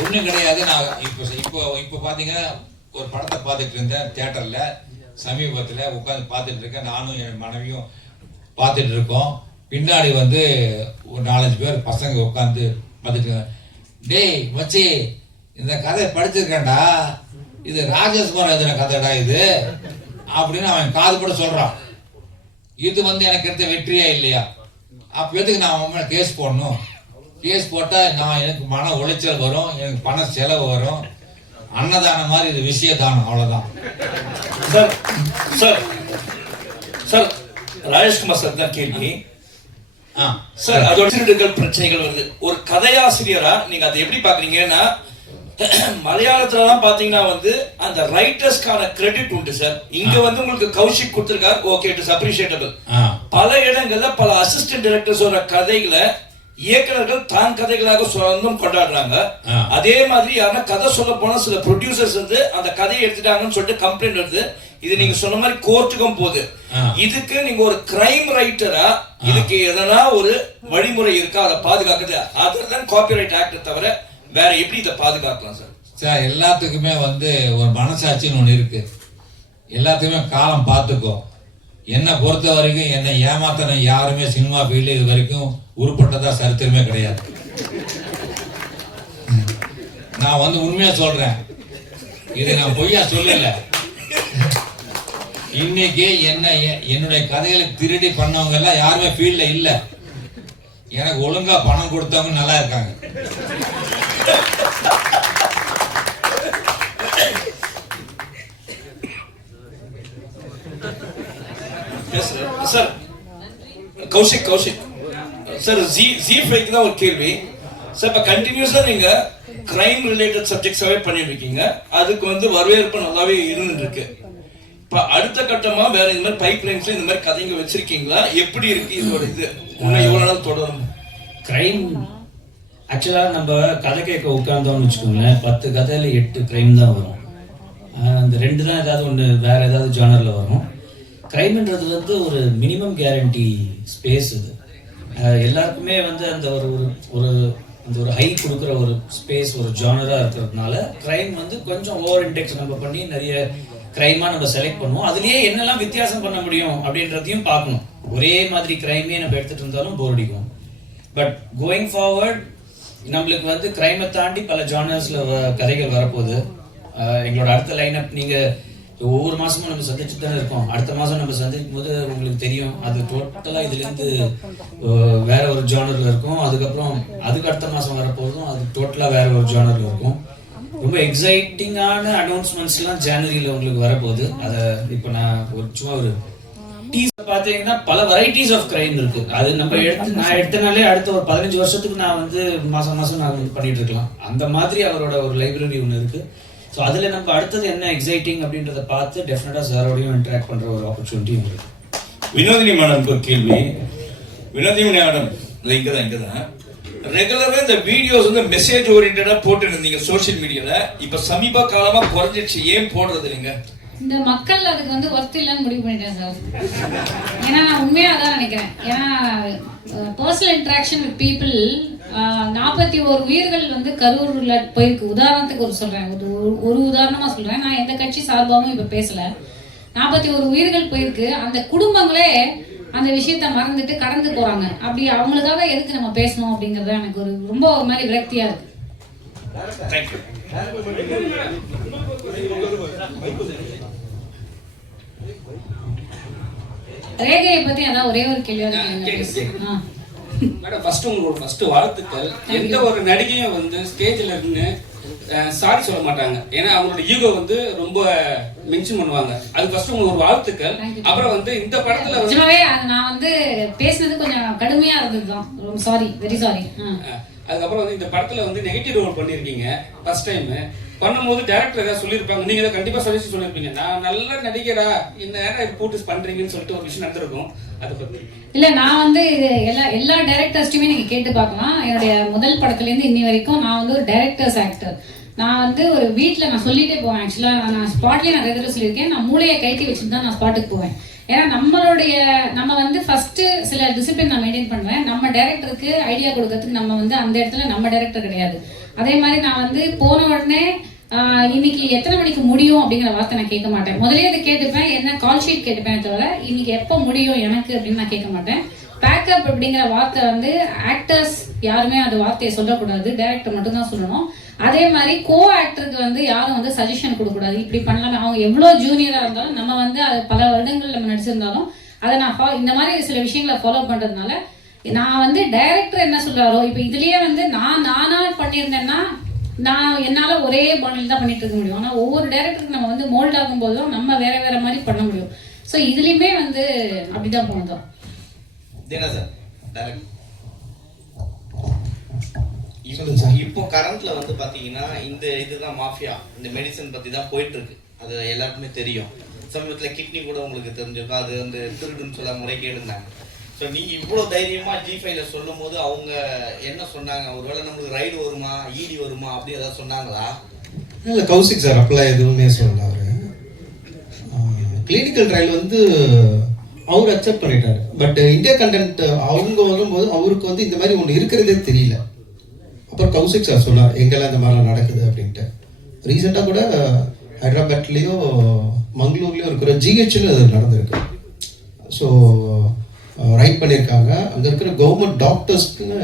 ஒண்ணும் கிடையாது. நான் இப்போ பாத்தீங்கன்னா ஒரு படத்தை பார்த்துட்டு இருந்தேன் தியேட்டர்ல, சமீபத்துல உட்காந்து பார்த்துட்டு இருக்கேன். நானும் என் மனைவியும் பார்த்துட்டு இருக்கோம். பின்னாடி வந்து ஒரு 4-5 பேர் பசங்க உட்காந்து பார்த்துட்டு, டேய் மச்சி இந்த கதை படிச்சிருக்கேன்டா, இது ராஜேஷ்குமார் எழுதின கதைடா இது அப்படின்னு அவன் காது கூட சொல்றான். இது வந்து எனக்கு எடுத்த வெற்றியா இல்லையா? அப்ப எதுக்கு நான் அவன் மேல கேஸ் போடணும்? கேஸ் போட்டா எனக்கு மன உளைச்சல் வரும், எனக்கு பண செலவு வரும். அன்னதானம் மாதிரி இது விஷயதானம், அவ்வளவுதான். Sir sir sir Rajeshkumar sir தான் கேள்வி. சார் அதோட திருடுகள் பிரச்சனைகள் வருது. ஒரு கதையாசிரியரா நீங்க அதை எப்படி பாக்குறீங்கன்னா, மலையாளத்துல எல்லாம் பாத்தீங்கன்னா வந்து அந்த ரைட்டர்ஸ்க்கான கிரெடிட் உண்டு சார். இங்க வந்து உங்களுக்கு கௌஷிக் கொடுத்திருக்காரு, ஓகே, இட் இஸ் அப்ரிஷியேட்டபிள். பல இடங்கள்ல பல அசிஸ்டன்ட் டைரக்டர்ஸோட கதைகளை இயக்குநர்கள் தான் கதைகளாக சொந்தம் கொண்டாடுறாங்க. அதே மாதிரி யாருன்னா கதை சொல்ல போனா சில ப்ரொடியூசர்ஸ் வந்து அந்த கதையை எடுத்துட்டாங்கன்னு சொல்லிட்டு கம்ப்ளைண்ட் வருது. இது நீங்க சொன்ன மாதிரி கோர்ட்டுக்கும் போகுது. இதுக்கு நீங்க ஒரு கிரைம் ரைட்டரா இதுக்கு எதனா ஒரு வழிமுறை இருக்கா அதை பாதுகாக்குது? அதர் தான் காப்பிரைட் ஆக்ட் தவிர வேற எப்படி இதை பாதுகாக்கலாம் சார்? சார் எல்லாத்துக்குமே வந்து ஒரு மனசாட்சின்னு ஒண்ணு இருக்கு. எல்லாத்துக்குமே காலம் பார்த்துக்கோ. என்னை பொறுத்த வரைக்கும் என்னை ஏமாத்தின யாருமே சினிமா ஃபீல்டு இது வரைக்கும் உருப்பட்டதா சரித்திரமே கிடையாது. நான் வந்து உண்மையா சொல்றேன், இது நான் பொய்யா சொல்லல. இன்னைக்கு என்னுடைய கதைகளை திருடி பண்ணவங்க எல்லாம் யாருமே ஃபீல்ட்ல இல்ல. எனக்கு ஒழுங்கா பணம் கொடுத்தவங்க நல்லா இருக்காங்க. சார் கௌஷிக் சார் ஜி5க்கு தான் ஒரு கேள்வி சார். இப்ப கண்டினியூஸா நீங்க கிரைம் ரிலேட்டட் சப்ஜெக்ட்ஸாவே பண்ணிட்டு இருக்கீங்க, அதுக்கு வந்து வரவேற்பு நல்லாவே இருந்துட்டு இருக்கு. இப்ப அடுத்த கட்டமா வேற இந்த மாதிரி பைப் லைன்ஸ்ல இந்த மாதிரி கதைங்க வச்சிருக்கீங்களா? எப்படி இருக்கு இதோட இது எவ்வளவு நாள் தொடரும்? கிரைம் ஆக்சுவலா நம்ம கதை கேட்க உட்கார்ந்தோம்னு வச்சுக்கோங்களேன், 10 கதையில 8 கிரைம் தான் வரும். அந்த 2 தான் ஏதாவது ஒன்று வேற ஏதாவது ஜானர்ல வரும். கிரைம்ன்றது வந்து ஒரு மினிமம் கேரண்டி ஸ்பேஸ். இது எல்லாருக்குமே வந்து அந்த ஒரு ஹை கொடுக்குற ஒரு ஸ்பேஸ், ஒரு ஜானரா இருக்கிறதுனால கிரைம் வந்து கொஞ்சம் ஓவர் இண்டெக்ஸ் நம்ம பண்ணி நிறைய கிரைமா நம்ம செலக்ட் பண்ணுவோம். அதுலயே என்னெல்லாம் வித்தியாசம் பண்ண முடியும் அப்படின்றதையும் பார்க்கணும். ஒரே மாதிரி கிரைமே நம்ம எடுத்துட்டு இருந்தாலும் போர் அடிக்கும். பட் கோயிங் ஃபார்வர்ட் நம்மளுக்கு வந்து கிரைமை தாண்டி பல ஜானர்ஸ்ல கதைகள் வரப்போகுது. எங்களோட அடுத்த லைனப் நீங்க ஒவ்வொரு மாசமும் நம்ம சந்திச்சுட்டு தானே இருக்கோம். அடுத்த மாசம் நம்ம சந்திக்கும் போது உங்களுக்கு தெரியும், அது டோட்டலா இதுல இருந்து வேற ஒரு ஜானர்ல இருக்கும். அதுக்கப்புறம் அதுக்கு அடுத்த மாசம் வரப்போதும் அது டோட்டலா வேற ஒரு ஜானர்ல இருக்கும். ரொம்ப எக்ஸைட்டிங்கான அனௌன்ஸ்மெண்ட்ஸ் எல்லாம் ஜனவரியில உங்களுக்கு வரப்போகுது. அதை இப்போ நான் சும்மா ஒரு டீசர் பார்த்தீங்கன்னா பல வெரைட்டிஸ் ஆஃப் கிரைம் இருக்கு. அது நான் எடுத்தனாலே அடுத்த ஒரு 15 வருஷத்துக்கு நான் வந்து மாசம் நான் பண்ணிட்டு இருக்கலாம். அந்த மாதிரி அவரோட ஒரு லைப்ரரி ஒன்று இருக்கு. ஸோ அதில் நம்ம அடுத்தது என்ன எக்ஸைட்டிங் அப்படின்றத பார்த்து டெஃபினட்டாக சாரோடையும் இன்டராக்ட் பண்ணுற ஒரு ஆப்பர்ச்சுனிட்டி உங்களுக்கு. வினோதினி மேடம்க்கு ஒரு கேள்வி. வினோதினி மேடம் இங்கே தான் ரெகுலராக இந்த வீடியோஸ் வந்து மெசேஜ் ஓரியன்டாக போட்டு இருந்தீங்க சோஷியல் மீடியாவில். இப்போ சமீப காலமாக குறைஞ்சிடுச்சு, ஏன் போடுறது இல்லைங்க? இந்த மக்கள் அதுக்கு வந்து ஒர்த் இல்லைன்னு முடிவு பண்ணிட்டேன் சார். ஏன்னா நான் உண்மையாக அதான் நினைக்கிறேன். ஏன்னா பர்சனல் இன்ட்ராக்ஷன் வித் பீப்புள் 41 உயிர்கள் வந்து கரூர்ல போயிருக்கு. உதாரணத்துக்கு சொல்றேன், ஒரு உதாரணமா சொல்றேன். நான் எந்த கட்சி சார்பாகவும் இப்ப பேசல. 41 உயிர்கள் போயிருக்கு. அந்த குடும்பங்களே அந்த விஷயத்த மறந்துட்டு கடந்து போறாங்க. அப்படி அவங்களுக்காக எதுக்கு நம்ம பேசணும் அப்படிங்கறது எனக்கு ரொம்ப ஒரு மாதிரி விரக்தியா இருக்கு. ரேகையை பத்தி அதான் ஒரே ஒரு கேள்வி. மேடம், ஃபர்ஸ்ட் வாழ்த்துக்கள். எந்த ஒரு நடிகையும் வந்து ஸ்டேஜ்ல இருந்து சாரி சொல்ல மாட்டாங்க. ஏன்னா அவங்களோட ஈகோ வந்து ரொம்ப மென்ஷன் பண்ணுவாங்க. அது ஃபர்ஸ்ட் உங்களுக்கு ஒரு வாழ்த்துக்கள். அப்புறம் வந்து இந்த படத்துல வந்து நான் வந்து பேசுனது கொஞ்சம் கடுமையா இருந்ததுதான். Sorry, very sorry. அதுக்கப்புறம் வந்து இந்த படத்துல வந்து நெகட்டிவ் ரோல் பண்ணிருக்கீங்க. ஃபர்ஸ்ட் டைம் பண்ணும்போது டைரக்டர் ஏதாவது சொல்லியிருப்பாங்க, நீங்க ஏதாவது கண்டிப்பா சஜஷன் சொல்லியிருப்பீங்க, நான் நல்ல நடிகரா இந்த நேரம் போட்டு பண்றீங்கன்னு சொல்லிட்டு ஒரு விஷயம் நடந்திருக்கும். அதை பத்தி இல்ல, நான் வந்து எல்லா டைரக்டர்ஸ்ட்டுமே நீங்க கேட்டு பார்க்கலாம். என்னுடைய முதல் படத்துல இருந்து இன்னி வரைக்கும் நான் வந்து ஒரு டைரக்டர்ஸ் ஆக்டர். நான் வந்து ஒரு வீட்டில் நான் சொல்லிட்டே போவேன். ஆக்சுவலா நான் ஸ்பாட்லேயே நிறைய தடவை சொல்லியிருக்கேன், நான் மூளையை கைட்டி வச்சுட்டு தான் நான் ஸ்பாட்டுக்கு போவேன். ஏன்னா நம்ம வந்து ஃபர்ஸ்ட் சில டிசிப்ளின் நான் மெயின்டைன் பண்ணுவேன். நம்ம டைரக்டருக்கு ஐடியா கொடுக்கறதுக்கு நம்ம வந்து அந்த இடத்துல நம்ம டைரக்டர் கிடையாது. அதே மாதிரி நான் வந்து போன உடனே இன்னைக்கு எத்தனை மணிக்கு முடியும் அப்படிங்கிற வார்த்தை நான் கேட்க மாட்டேன். முதலே அதை கேட்டுப்பேன், என்ன கால் ஷீட் கேட்டுப்பேன் தவிர இன்னைக்கு எப்போ முடியும் எனக்கு அப்படின்னு நான் கேட்க மாட்டேன். பேக்கப் அப்படிங்கிற வார்த்தை வந்து ஆக்டர்ஸ் யாருமே அந்த வார்த்தையை சொல்லக்கூடாது, டைரக்டர் மட்டும் தான் சொல்லணும். அதே மாதிரி கோ ஆக்டருக்கு வந்து யாரும் வந்து சஜஷன் கொடுக்கக்கூடாது, இப்படி பண்ணலாமே. அவங்க எவ்வளோ ஜூனியராக இருந்தாலும் நம்ம வந்து அது பல வருடங்கள் நம்ம நடிச்சிருந்தாலும் அதை நான் இந்த மாதிரி சில விஷயங்களை ஃபாலோ பண்ணுறதுனால நான் வந்து டைரக்டர் என்ன சொல்கிறாரோ, இப்போ இதுலேயே வந்து நானாக பண்ணியிருந்தேன்னா நான் என்னால் ஒரே பாணியில் தான் பண்ணிட்டு இருக்க முடியும். ஆனால் ஒவ்வொரு டைரக்டருக்கு நம்ம வந்து மோல்ட் ஆகும்போது தான் நம்ம வேற மாதிரி பண்ண முடியும். ஸோ இதுலேயுமே வந்து அப்படிதான் போனதான். இப்போ கரண்ட்ல வந்து பாத்தீங்கன்னா இந்த இதுதான் மாஃபியா, இந்த மெடிசன் பத்தி தான் போயிட்டு இருக்கு. அது எல்லாருக்குமே தெரியும். சமீபத்துல கிட்னி கூட உங்களுக்கு தெரிஞ்சிருக்கும், அது வந்து திருடுன்னு சொல்ல முறைகேடுனாங்க. ஸோ நீங்க இவ்வளவு தைரியமா G5ல சொல்லும் போது அவங்க என்ன சொன்னாங்க? ஒருவேளை நம்மளுக்கு ரைடு வருமா, ஈடி வருமா அப்படி ஏதாவது சொன்னாங்களா? இல்லை, கௌசிக் சார் அப்பெல்லாம் எதுவுமே சொல்லல. அவரு கிளினிக்கல் ட்ரையல் வந்து அவர் அக்செப்ட் பண்ணிட்டாரு. பட் இந்தியா கண்டென்ட் அவங்க வரும்போது அவருக்கு வந்து இந்த மாதிரி ஒன்று இருக்கிறதே தெரியல. அப்புறம் கௌசிக் சார் சொன்னார் எங்கெல்லாம் இந்த மாதிரிலாம் நடக்குது அப்படின்ட்டு. ரீசெண்டாக கூட ஹைதராபாத்லேயோ மங்களூர்லேயோ இருக்கிற ஜிஹெச்சில் அது நடந்திருக்கு. ஸோ ரைட் பண்ணியிருக்காங்க. அங்கே இருக்கிற கவர்மெண்ட் டாக்டர்ஸ்க்குன்னு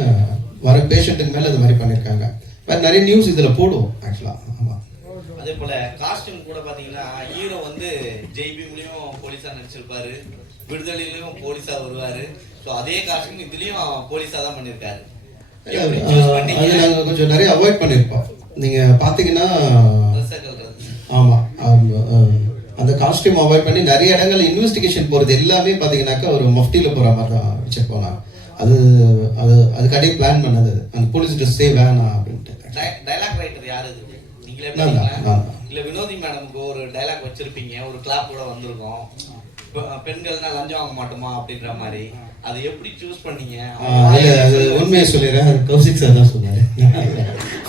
வர பேஷண்ட்டுக்கு மேலே இது மாதிரி பண்ணியிருக்காங்க. வேறு நிறைய நியூஸ் இதில் போடுவோம் ஆக்சுவலாக. ஆமாம், அதே போல காஸ்டியூம் கூட பார்த்தீங்கன்னா ஹீரோ வந்து ஜெய்பீம்லேயும் போலீஸாக நடிச்சிருப்பாரு, விடுதலையிலையும் போலீஸாக வருவார். ஸோ அதே காஸ்டியூம் இதுலேயும் போலீஸாக தான் பண்ணியிருக்காரு. அது நாங்கள் கொஞ்சம் நிறைய அவாய்ட் பண்ணியிருப்போம். நீங்கள் பார்த்தீங்கன்னா ஆமாம், அந்த காஸ்டியூம் அவாய்ட் பண்ணி நிறைய இடங்கள்ல இன்வெஸ்டிகேஷன் போகிறது எல்லாமே பார்த்தீங்கன்னாக்கா ஒரு மஃப்டியில் போகிற மாதிரி தான் வச்சுருப்போம். அது அது அதுக்காடியே பிளான் பண்ணது. அந்த போலீஸ் ட்ரெஸ்ஸே வேணாம் அப்படின்ட்டு. டைலாக் ரைட்டர் யாரு? நீங்களே இல்லை வினோதி மேடமுக்கு ஒரு டைலாக் வச்சிருப்பீங்க, ஒரு கிளாப் கூட வந்திருக்கோம், பெண்கள்னா லஞ்சம் வாங்க மாட்டோமா அப்படின்ற மாதிரி. அதை எப்படி சூஸ் பண்ணீங்க? அது உண்மையை சொல்லிடுறேன், அது கௌசிக் சார் தான் சொன்னாரு.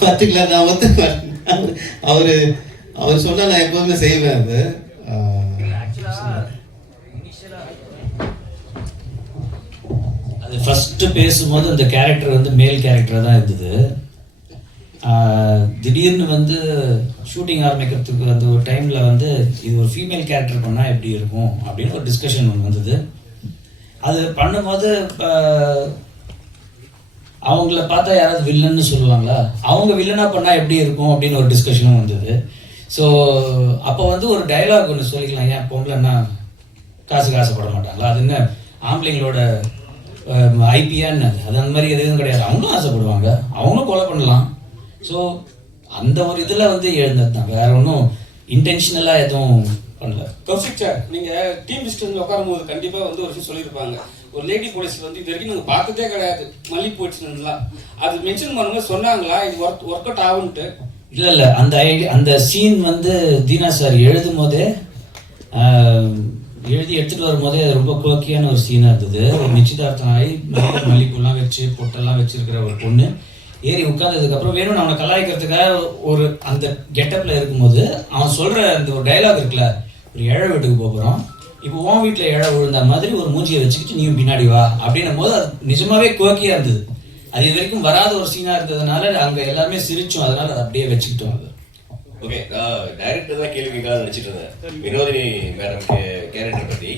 பார்த்துக்கல, நான் வந்து அவர் சொன்னா நான் எப்போதுமே செய்வேன். அது ஃபர்ஸ்ட் பேசும்போது அந்த கேரக்டர் வந்து மேல் கேரக்டராக தான் இருந்தது. திடீர்னு வந்து ஷூட்டிங் ஆரம்பிக்கிறதுக்கு அந்த ஒரு டைமில் வந்து இது ஒரு ஃபீமேல் கேரக்டர் பண்ணால் எப்படி இருக்கும் அப்படின்னு ஒரு டிஸ்கஷன் ஒன்று வந்தது. அது பண்ணும்போது அவங்கள பார்த்தா யாராவது வில்லன்னு சொல்லுவாங்களா, அவங்க வில்லனாக பண்ணால் எப்படி இருக்கும் அப்படின்னு ஒரு டிஸ்கஷனும் வந்தது. ஸோ அப்போ வந்து ஒரு டைலாக் ஒன்று சொல்லிக்கலாம், ஏன் பொம்பளைன்னா காசுக்கு ஆசைப்பட மாட்டாங்களா, அது என்ன ஆம்பளைங்களோட ஐபியான்னு அது அந்த மாதிரி எதுவும் கிடையாது, அவங்களும் ஆசைப்படுவாங்க, அவங்களும் கொலை பண்ணலாம். ஸோ அந்த ஒரு இதில் வந்து எழுந்தது தான், வேற ஒன்றும் இன்டென்ஷனலாக எதுவும் பண்ணல. கௌசிக் சார், நீங்க டீம் டிஸ்கஷன்ல உட்காரும் போது கண்டிப்பா வந்து ஒரு விஷயம் சொல்லியிருப்பாங்க, ஒரு லேடி போலீஸ் வந்து இது வரைக்கும் நாங்க பார்த்ததே கிடையாது, மல்லி போயிடுச்சுலாம். அது மென்ஷன் பண்ணும்போது சொன்னாங்களா இது ஒர்க் அவுட் ஆகுன்ட்டு? இல்லை அந்த சீன் வந்து தீனா சார் எழுதும் போதே எழுதி எடுத்துட்டு வரும்போதே அது ரொம்ப குளோக்கியான ஒரு சீனாக இருந்தது. ஒரு நிச்சயதார்த்தம் ஆகி மல்லிப்பூலாம் வச்சு பொட்டெல்லாம் வச்சிருக்கிற ஒரு பொண்ணு ஏறி உட்கார்ந்ததுக்கப்புறம் வேணும்னு அவனை கலாய்க்கிறதுக்காக ஒரு அந்த கெட்டப்பில் இருக்கும்போது அவன் சொல்கிற அந்த ஒரு டைலாக் இருக்குல்ல, ஒரு ஏழை வீட்டுக்கு போகிறோம், இப்போ உன் வீட்டில் ஏழை விழுந்த மாதிரி ஒரு மூஞ்சியை வச்சுக்கிட்டு நீயும் பின்னாடி வா அப்படின்னும் போது அது நிஜமாவே கோக்கியாக இருந்தது. அது இது வரைக்கும் வராத ஒரு சீனாக இருந்ததுனால அங்கே எல்லாருமே சிரிச்சோம், அதனால அதை அப்படியே வச்சுக்கிட்டோம். அது ஓகே, டைரக்டர் தான் கேள்வி கேட்கலாம்னு நினச்சிட்டு இருந்தேன். வினோதினி மேடம் கேரக்டர் பற்றி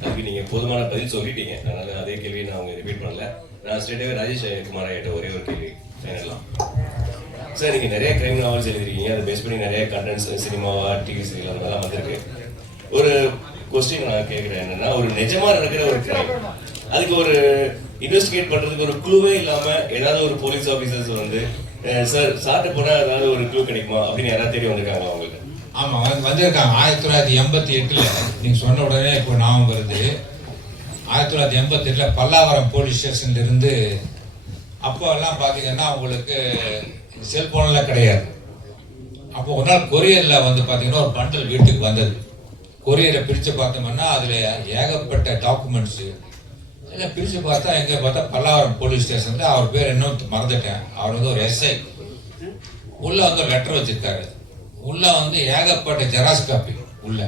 அதுக்கு நீங்கள் போதுமான பதில் சொல்லிட்டீங்க. அதனால அதே கேள்வியை நான் அவங்க ரிப்பீட் பண்ணல. நான் ஸ்ட்ரெயிட்டாகவே ராஜேஷ் குமார் ஆகிட்ட ஒரே ஒரு கேள்வி ஃபைனலாம். சார், நீங்கள் நிறைய கிரைம் நாவல்ஸ் எழுதிருக்கீங்க, அதை பேஸ் பண்ணி நிறைய கண்டென்ட்ஸ் சினிமாவா டிவி சீரியல் அந்த மாதிரிலாம் வந்திருக்கு. ஒரு கொஸ்டின் நான் கேட்குறேன், என்னன்னா ஒரு நிஜமா நடக்கிற ஒரு கிரைம், அதுக்கு ஒரு இன்வெஸ்டிகேட் பண்றதுக்கு ஒரு க்ளூவே இல்லாம ஏதாவது ஒரு போலீஸ் ஆஃபீஸர்ஸ் வந்து சார் சாப்பிட்டு போனா ஏதாவது ஒரு க்ளூ கிடைக்குமா அப்படின்னு யாராவது தேடி வந்திருக்காங்க அவங்களுக்கு? ஆமா, வந்திருக்காங்க. 1988 நீங்க சொன்ன உடனே இப்போ ஞாபகம் வருது. 1988 பல்லாவரம் போலீஸ் ஸ்டேஷன்ல இருந்து, அப்போ எல்லாம் பாத்தீங்கன்னா உங்களுக்கு செல்போன்லாம் கிடையாது. அப்போ ஒரு நாள் கொரியர்ல வந்து பாத்தீங்கன்னா ஒரு பண்டல் வீட்டுக்கு வந்தது. கொரியரை பிரித்து பார்த்தோம்னா அதில் ஏகப்பட்ட டாக்குமெண்ட்ஸு எல்லாம் பிரித்து பார்த்தா எங்கே பார்த்தா பல்லாவரம் போலீஸ் ஸ்டேஷனில் அவர் பேர் என்ன மறந்துட்டேன். அவர் வந்து ஒரு எஸ்ஐ. உள்ளே வந்து ஒரு லெட்டர் வச்சுருக்காரு. உள்ளே வந்து ஏகப்பட்ட ஜெராக்ஸ் காப்பி, உள்ள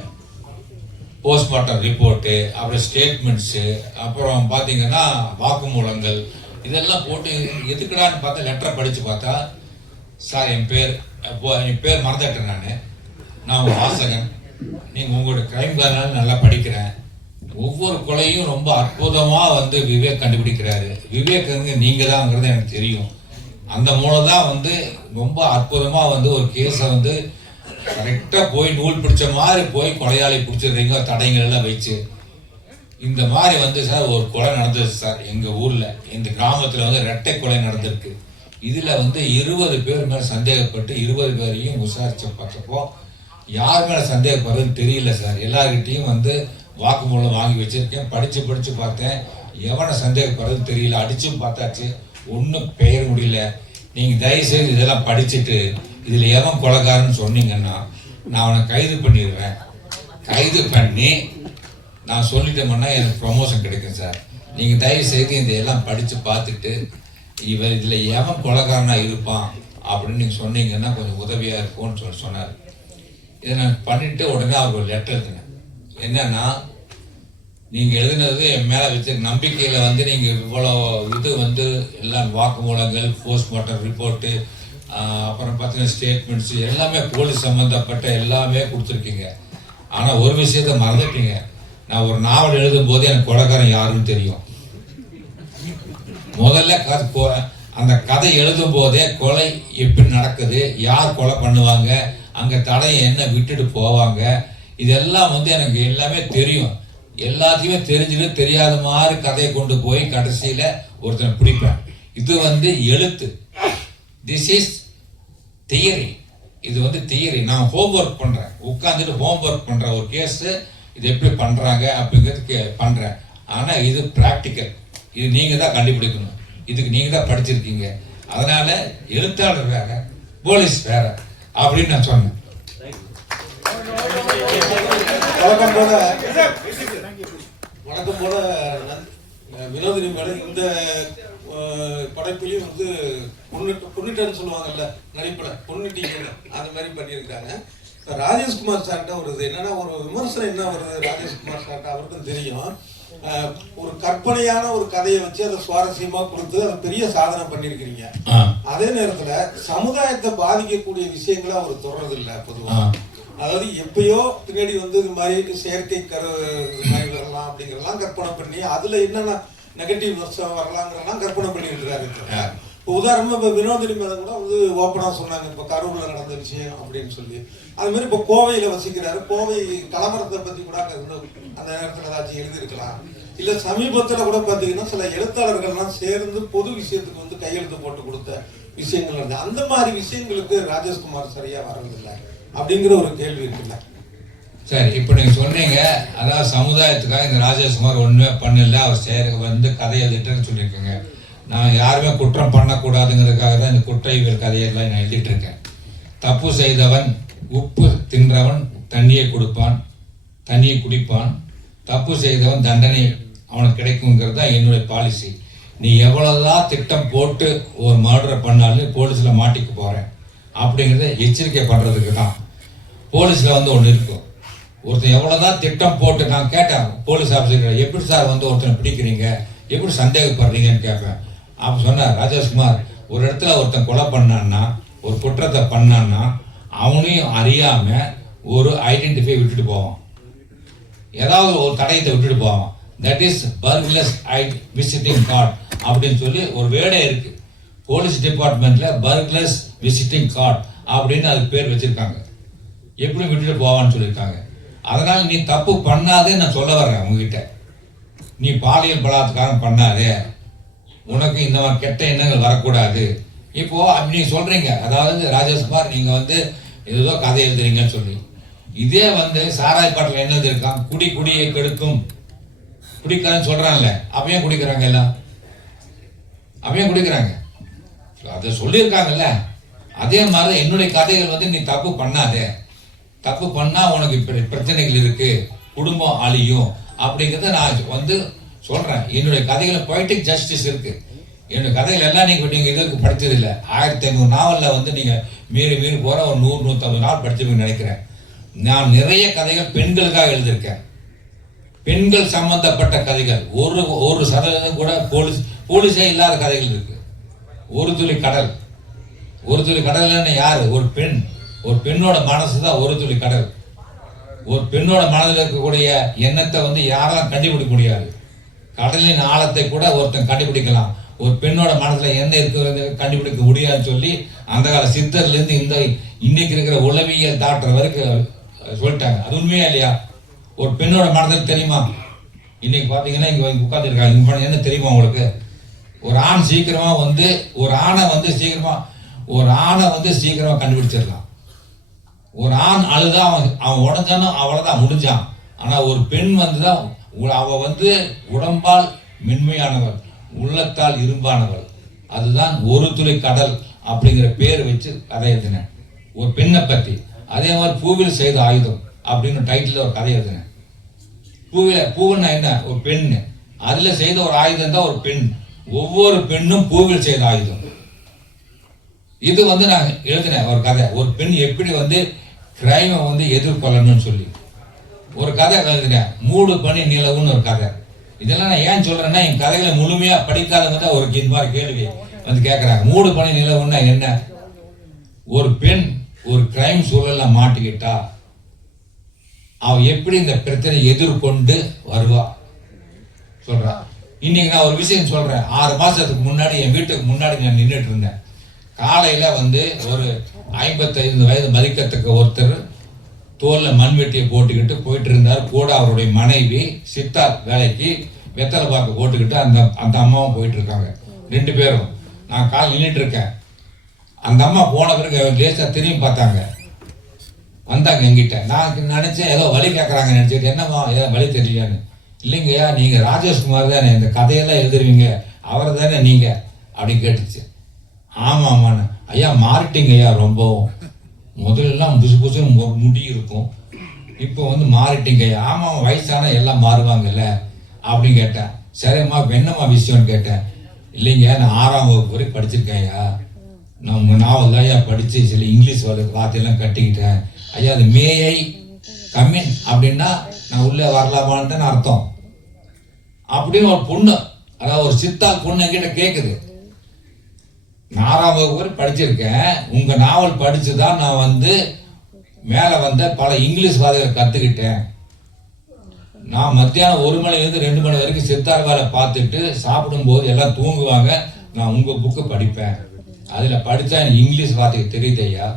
போஸ்ட்மார்ட்டம் ரிப்போர்ட்டு, அப்புறம் ஸ்டேட்மெண்ட்ஸு, அப்புறம் பார்த்தீங்கன்னா வாக்குமூலங்கள், இதெல்லாம் போட்டு எதுக்குடான்னு பார்த்தா லெட்டரை படித்து பார்த்தா, சார் என் பேர் மறந்துட்டேன், நான் ஒரு வாசகன், நீங்கள் உங்களோட கிரைம்காரனால நல்லா படிக்கிறேன், ஒவ்வொரு கொலையும் ரொம்ப அற்புதமாக வந்து விவேக் கண்டுபிடிக்கிறாரு, விவேக் நீங்கள் தான்ங்கிறது எனக்கு தெரியும், அந்த மூலம் தான் வந்து ரொம்ப அற்புதமாக வந்து ஒரு கேஸை வந்து கரெக்டாக போய் நூல் பிடிச்ச மாதிரி போய் கொலையாளி பிடிச்சிடுறீங்க, தடைகள் எல்லாம் வச்சு. இந்த மாதிரி வந்து சார் ஒரு கொலை நடந்தது சார் எங்கள் ஊரில், இந்த கிராமத்தில் வந்து இரட்டை கொலை நடந்திருக்கு. இதில் வந்து 20 பேர் மேலே சந்தேகப்பட்டு 20 பேரையும் விசாரிச்சு பார்த்தப்போ யார் மேலே சந்தேகப்படுறதுன்னு தெரியல சார். எல்லார்கிட்டையும் வந்து வாக்குமூலம் வாங்கி வச்சிருக்கேன், படித்து பார்த்தேன், எவனை சந்தேகப்படுறதுன்னு தெரியல, அடிச்சும் பார்த்தாச்சு, ஒன்றும் பெயர் முடியல. நீங்கள் தயவுசெய்து இதெல்லாம் படிச்சுட்டு இதில் எவன் கொலைகாரன்னு சொன்னீங்கன்னா நான் அவனை கைது பண்ணிடுவேன். கைது பண்ணி நான் சொல்லிட்டோம்னா எனக்கு ப்ரொமோஷன் கிடைக்கும் சார். நீங்கள் தயவுசெய்து இதெல்லாம் படித்து பார்த்துட்டு இவர் இதில் எவன் கொலைகாரனாக இருப்பான் அப்படின்னு நீங்கள் சொன்னீங்கன்னா கொஞ்சம் உதவியாக இருக்கும்னு சொன்னார். இதை நான் பண்ணிட்டு உடனே அவருக்கு ஒரு லெட்டர் எழுதினேன். என்னன்னா, நீங்கள் எழுதினது என் மேலே வச்ச நம்பிக்கையில் வந்து நீங்கள் இவ்வளோ இது வந்து எல்லாம் வாக்குமூலங்கள், போஸ்ட்மார்ட்டம் ரிப்போர்ட்டு, அப்புறம் பார்த்தீங்கன்னா ஸ்டேட்மெண்ட்ஸு எல்லாமே போலீஸ் சம்மந்தப்பட்ட எல்லாமே கொடுத்துருக்கீங்க. ஆனால் ஒரு விஷயத்த மறந்துட்டீங்க. நான் ஒரு நாவல் எழுதும் போது எனக்கு கொலைகாரன் யாருன்னு தெரியும். முதல்ல அந்த கதை எழுதும் போதே கொலை எப்படி நடக்குது, யார் கொலை பண்ணுவாங்க, அங்கே தடையை என்ன விட்டுட்டு போவாங்க, இதெல்லாம் வந்து எனக்கு எல்லாமே தெரியும். எல்லாத்தையுமே தெரிஞ்சுட்டு தெரியாத மாதிரி கதையை கொண்டு போய் கடைசியில் ஒருத்தனை பிடிப்பேன். இது வந்து எழுத்து. This is theory. இது வந்து தியரி. நான் ஹோம்ஒர்க் பண்ணுறேன், உட்காந்துட்டு ஹோம்ஒர்க் பண்ணுறேன். ஒரு கேஸு இது எப்படி பண்ணுறாங்க அப்படிங்கிறது பண்ணுறேன். ஆனால் இது ப்ராக்டிக்கல். இது நீங்கள் தான் கண்டுபிடிக்கணும். இதுக்கு நீங்கள் தான் படிச்சிருக்கீங்க. அதனால் எழுத்தாளர் வேற, போலீஸ் வேற அப்படின்னு நான் சொன்னேன். வணக்கம் போல வினோதினி மேடம் இந்த படைப்பிலையும் வந்து பொன்னிட்டன்னு சொல்லுவாங்கல்ல, நடிப்பட பொன்னிட்டீங்க அந்த மாதிரி பண்ணியிருக்காங்க. ராஜேஷ்குமார் சார்கிட்ட வருது என்னன்னா, ஒரு விமர்சனம் என்ன வருது ராஜேஷ்குமார் சார்கிட்ட அவருக்கும் தெரியும். ஒரு கற்பனையான ஒரு கதையை வச்சு அதை சுவாரஸ்யமா கொடுத்து அதை பெரிய சாதனை பண்ணிருக்கிறீங்க. அதே நேரத்துல சமுதாயத்தை பாதிக்கக்கூடிய விஷயங்களை அவர் தொடர்றது இல்லை பொதுவா. அதாவது எப்பயோ பின்னாடி வந்து இது மாதிரி செயற்கை மாதிரி வரலாம் அப்படிங்கிறதெல்லாம் கற்பனை பண்ணி அதுல என்னென்ன நெகட்டிவ் வருஷம் வரலாங்கிறதெல்லாம் கற்பனை பண்ணி இருக்கிறாரு. இப்போ உதாரணமா இப்போ வினோதினி மேடம் கூட வந்து ஓப்பனா சொன்னாங்க, இப்போ கரூர்ல நடந்த விஷயம் அப்படின்னு சொல்லி. அது மாதிரி இப்போ கோவையில வசிக்கிறாரு, கோவை கலவரத்தை பத்தி கூட அந்த நேரத்தில் ஏதாச்சும் எழுதியிருக்கலாம். இல்ல சமீபத்துல கூட பாத்தீங்கன்னா சில எழுத்தாளர்கள்லாம் சேர்ந்து பொது விஷயத்துக்கு வந்து கையெழுத்து போட்டு கொடுத்த விஷயங்கள் இருந்து அந்த மாதிரி விஷயங்களுக்கு ராஜேஷ்குமார் சரியா வர்றதில்லை அப்படிங்கிற ஒரு கேள்வி இருக்குல்ல. சரி, இப்போ நீங்க சொன்னீங்க, அதாவது சமுதாயத்துக்காக இந்த ராஜேஷ்குமார் ஒண்ணுமே பண்ணல, அவர் சேர வந்து கதை எழுதிட்டுன்னு சொல்லியிருக்கேங்க. நான் யாருமே குற்றம் பண்ணக்கூடாதுங்கிறதுக்காக தான் இந்த குற்றவியல் கதையெல்லாம் நான் எழுதிட்டு இருக்கேன். தப்பு செய்தவன் உப்பு தின்றவன் தண்ணியை கொடுப்பான், தண்ணியை குடிப்பான். தப்பு செய்தவன் தண்டனை அவனுக்கு கிடைக்குங்கிறது தான் என்னுடைய பாலிசி. நீ எவ்வளவுதான் திட்டம் போட்டு ஒரு மர்டரை பண்ணாலும் போலீஸ்ல மாட்டிக்க போறேன் அப்படிங்கிறத எச்சரிக்கை பண்றதுக்கு தான். போலீஸ்ல வந்து ஒன்று இருக்கும், ஒருத்தன் எவ்வளோதான் திட்டம் போட்டு நான் கேட்டேன் போலீஸ் ஆஃபீஸர், எப்படி சார் வந்து ஒருத்தனை பிடிக்கிறீங்க, எப்படி சந்தேகப்படுறீங்கன்னு கேட்பேன். அப்போ சொன்னார் ராஜேஷ்குமார், ஒரு இடத்துல ஒருத்தன் கொலை பண்ணான்னா, ஒரு குற்றத்தை பண்ணான்னா அவனையும் அறியாமல் ஒரு ஐடென்டிஃபை விட்டுட்டு போவான், ஏதாவது ஒரு தடயத்தை விட்டுட்டு போவான். தட் இஸ் பர்க்லஸ் விசிட்டிங் கார்டு அப்படின்னு சொல்லி ஒரு வேர்டே இருக்கு போலீஸ் டிபார்ட்மெண்ட்ல, பர்க்லஸ் விசிட்டிங் கார்டு அப்படின்னு அதுக்கு பேர் வச்சிருக்காங்க. எப்படி விட்டுட்டு போவான்னு சொல்லியிருக்காங்க. அதனால நீ தப்பு பண்ணாதே நான் சொல்ல வர்றேன் உங்ககிட்ட. நீ பாலியல் பலாத்காரம் பண்ணாதே, உனக்கு இந்த மாதிரி கெட்ட எண்ணங்கள் வரக்கூடாது. இப்போ நீ சொல்றீங்க, அதாவது ராஜேஷ்குமார் நீங்க வந்து ஏதோ கதை எழுதுறீங்கன்னு சொல்லி, இதே வந்து சாராய் பாட்டில் என்ன எழுதியிருக்கான், குடியை கெடுக்கும், குடிக்காரன்னு சொல்றான்ல, அப்பயும் குடிக்கிறாங்க, எல்லாம் அப்பயும் குடிக்கிறாங்க, அதை சொல்லியிருக்காங்கல்ல. அதே மாதிரி என்னுடைய கதைகள் வந்து நீ தப்பு பண்ணாதே, தப்பு பண்ணா உனக்கு பிரச்சனைகள் இருக்கு, குடும்பம் அழியும் அப்படிங்கிறத நான் வந்து சொல்றேன். என்னுடைய கதைகள் பொய்டிக் ஜஸ்டிஸ் இருக்கு. என்னுடைய கதைகள் எல்லாம் நீங்க இதற்கு படித்தது இல்லை. 1500 நாவலில் வந்து நீங்க மீறி போற ஒரு 100-150 நாள் படிச்சுன்னு நினைக்கிறேன். நான் நிறைய கதைகள் பெண்களுக்காக எழுதியிருக்கேன். பெண்கள் சம்பந்தப்பட்ட கதைகள் 1% கூட போலீஸே இல்லாத கதைகள் இருக்கு. ஒரு துளி கடல், ஒரு துளி கடல்னு யாரு? ஒரு பெண். ஒரு பெண்ணோட மனசு தான் ஒரு துளி கடல். ஒரு பெண்ணோட மனதில் இருக்கக்கூடிய எண்ணத்தை வந்து யாரெல்லாம் கண்டுபிடிக்க முடியாது. கடலின் ஆழத்தை கூட ஒருத்தன் கண்டுபிடிக்கலாம், ஒரு பெண்ணோட மனசுல என்ன இருக்கிறது கண்டுபிடிக்க முடியாதுன்னு சொல்லி அந்த கால சித்தர்ல இருந்து இன்னைக்கு இருக்கிற உளவியல் டாக்டர் வரைக்கும் சொல்லிட்டாங்க. அது உண்மையா இல்லையா? ஒரு பெண்ணோட மனதில் தெரியுமா? இன்னைக்கு பாத்தீங்கன்னா இங்க உட்காந்துருக்காங்க, இங்க என்ன தெரியுமா உங்களுக்கு? ஒரு ஆண் சீக்கிரமா வந்து ஒரு ஆணை வந்து சீக்கிரமா கண்டுபிடிச்சிடலாம். ஒரு ஆண் அழுதா அவன் உடஞ்சானோ அவ்வளவுதான், முடிஞ்சான். ஆனா ஒரு பெண் வந்துதான் அவ வந்து உடம்பால் மென்மையானவள், உள்ளத்தால் இரும்பானவள். அதுதான் ஒரு துளி கடல் அப்படிங்கிற பேர் வச்சு கதை எழுதினேன் ஒரு பெண்ணை பத்தி. அதே மாதிரி பூவில் செய்த ஆயுதம் அப்படின்னு டைட்டில் ஒரு கதை எழுதினேன். பூவுன்னா என்ன? ஒரு பெண். அதுல செய்த ஒரு ஆயுதம் தான் ஒரு பெண். ஒவ்வொரு பெண்ணும் பூவில் செய்த ஆயுதம். இது வந்து நான் எழுதினேன் ஒரு கதை. ஒரு பெண் எப்படி வந்து கிரைமை வந்து எதிர்கொள்ளணும்னு சொல்லி ஒரு கதை எழுதினேன். 3 பனி நிலவுன்னு ஒரு கதை. இதெல்லாம் நான் ஏன் சொல்றேன்னா, என் கதைகளை முழுமையா படிக்காதவங்க தான் ஒரு இந்த மாதிரி கேள்வி வந்து கேட்கறாங்க. 3 பனி நிலவுன்னா என்ன? ஒரு பெண் ஒரு கிரைம் சூழல்ல மாட்டிக்கிட்டா அவ எப்படி இந்த பிரச்சனை எதிர்கொண்டு வருவா சொல்றா. இன்னைக்கு நான் ஒரு விஷயம் சொல்றேன். 6 மாசத்துக்கு முன்னாடி என் வீட்டுக்கு முன்னாடி நான் நின்றுட்டு இருந்தேன். காலையில வந்து ஒரு 55 வயது மதிக்கத்தக்க ஒருத்தர் தோல்ல மண்வெட்டியை போட்டுக்கிட்டு போயிட்டு இருந்தார். கூட அவருடைய மனைவி சித்தார் வேலைக்கு வெத்தலை பாக்கு போட்டுக்கிட்டு அந்த அம்மாவும் போயிட்டு இருக்காங்க, 2 பேரும். நான் கால் நின்றுட்டு இருக்கேன். அந்த அம்மா போன பிறகு லேசா திரும்பி பார்த்தாங்க, வந்தாங்க என்கிட்ட. நான் நினைச்சேன் ஏதோ வழி கேட்கறாங்க நினைச்சிட்டு, என்னம்மா ஏதோ வழி தெரியலையான்னு. இல்லைங்கய்யா, நீங்க ராஜேஷ்குமார் தானே, இந்த கதையெல்லாம் எழுதுருவீங்க, அவர் தானே நீங்க அப்படின்னு கேட்டுச்சு. ஆமாம்மாண்ணே. ஐயா மாறிட்டீங்க ஐயா, ரொம்பவும். முதல்லாம் புதுசு முடி இருக்கும், இப்போ வந்து மாறிட்டீங்க ஐயா. ஆமாம், வயசான எல்லாம் மாறுவாங்கல்ல அப்படின்னு கேட்டேன். சரிம்மா என்னம்மா விஷயம்னு கேட்டேன். இல்லைங்க, நான் 6ஆம் வகுப்பு வரை படிச்சிருக்கேன் ஐயா. நான் உங்கள் நாவல் தான் ஐயா படித்து சில இங்கிலீஷ் வார்த்தையெல்லாம் கட்டிக்கிட்டேன் ஐயா. அது மேயை கம்மின் அப்படின்னா நான் உள்ளே வரலாமான்னு அர்த்தம் அப்படின்னு ஒரு பொண்ணு, அதாவது ஒரு சித்தால் பொண்ணு என்கிட்ட கேட்குது. 4ஆம் வகுப்பு வரை படிச்சிருக்கேன், உங்க நாவல் படிச்சுதான் நான் வந்து மேல வந்த பல இங்கிலீஷ் வார்த்தைகளை கத்துக்கிட்டேன். நான் மத்தியானம் 1 மணிலேருந்து 2 மணி வரைக்கும் சித்தார் வேலை பார்த்துட்டு சாப்பிடும்போது எல்லாம் தூங்குவாங்க. நான் உங்க புக்கு படிப்பேன், அதுல படிச்சா எனக்கு இங்கிலீஷ் வார்த்தைக்கு தெரியுது ஐயா.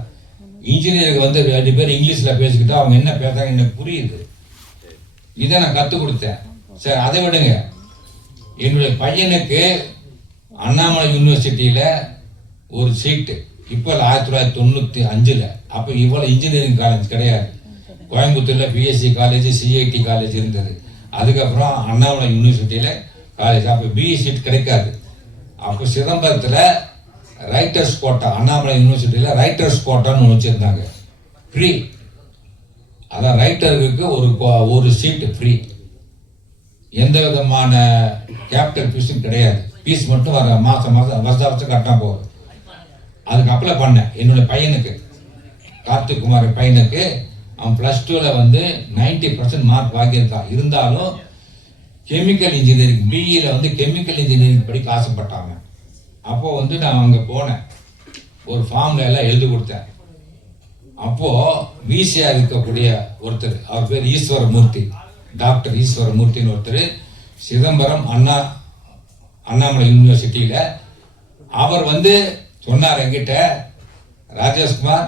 இன்ஜினியருக்கு வந்து 2 பேர் இங்கிலீஷ்ல பேசிக்கிட்டா அவங்க என்ன பேசுறாங்க எனக்கு புரியுது. இதை நான் கற்றுக் கொடுத்தேன். சரி, அதை விடுங்க. என்னுடைய பையனுக்கு அண்ணாமலை யூனிவர்சிட்டியில ஒரு சீட்டு இப்போ 1995. அப்போ இவ்வளோ இன்ஜினியரிங் காலேஜ் கிடையாது. கோயம்புத்தூர்ல பிஎஸ்சி காலேஜ், சிஐடி காலேஜ் இருந்தது. அதுக்கப்புறம் அண்ணாமலை யூனிவர்சிட்டியில காலேஜ். அப்போ பிஇ சீட் கிடைக்காது. அப்போ சிதம்பரத்தில் ரைட்டர்ஸ் கோட்டா, அண்ணாமலை யூனிவர்சிட்டியில ரைட்டர்ஸ் கோட்டான்னு ஒன்று வச்சிருந்தாங்க, ஃப்ரீ. அதான் ரைட்டருக்கு ஒரு சீட்டு ஃப்ரீ, எந்த விதமான கேபிட்டல் ஃபீஸும் கிடையாது. ஃபீஸ் மட்டும் வர மாதம் வருஷம் கட்டினா போகுது. அதுக்கு அப்ளை பண்ணேன் என்னுடைய பையனுக்கு, கார்த்திக் குமார் பையனுக்கு அவன் +2ல் வந்து 90% மார்க் வாங்கியிருக்கான். இருந்தாலும் கெமிக்கல் இன்ஜினியரிங் பிஇயில் வந்து கெமிக்கல் இன்ஜினியரிங் படிக்க ஆசைப்பட்டாங்க. அப்போது வந்து நான் அங்கே போனேன், ஒரு ஃபார்மில் எல்லாம் எழுதி கொடுத்தேன். அப்போது விசியாக இருக்கக்கூடிய ஒருத்தர், அவர் பேர் ஈஸ்வரமூர்த்தி, டாக்டர் ஈஸ்வரமூர்த்தின்னு ஒருத்தர், சிதம்பரம் அண்ணாமலை யூனிவர்சிட்டியில். அவர் வந்து சொன்னார் என்கிட்ட, ராஜேஷ்குமார்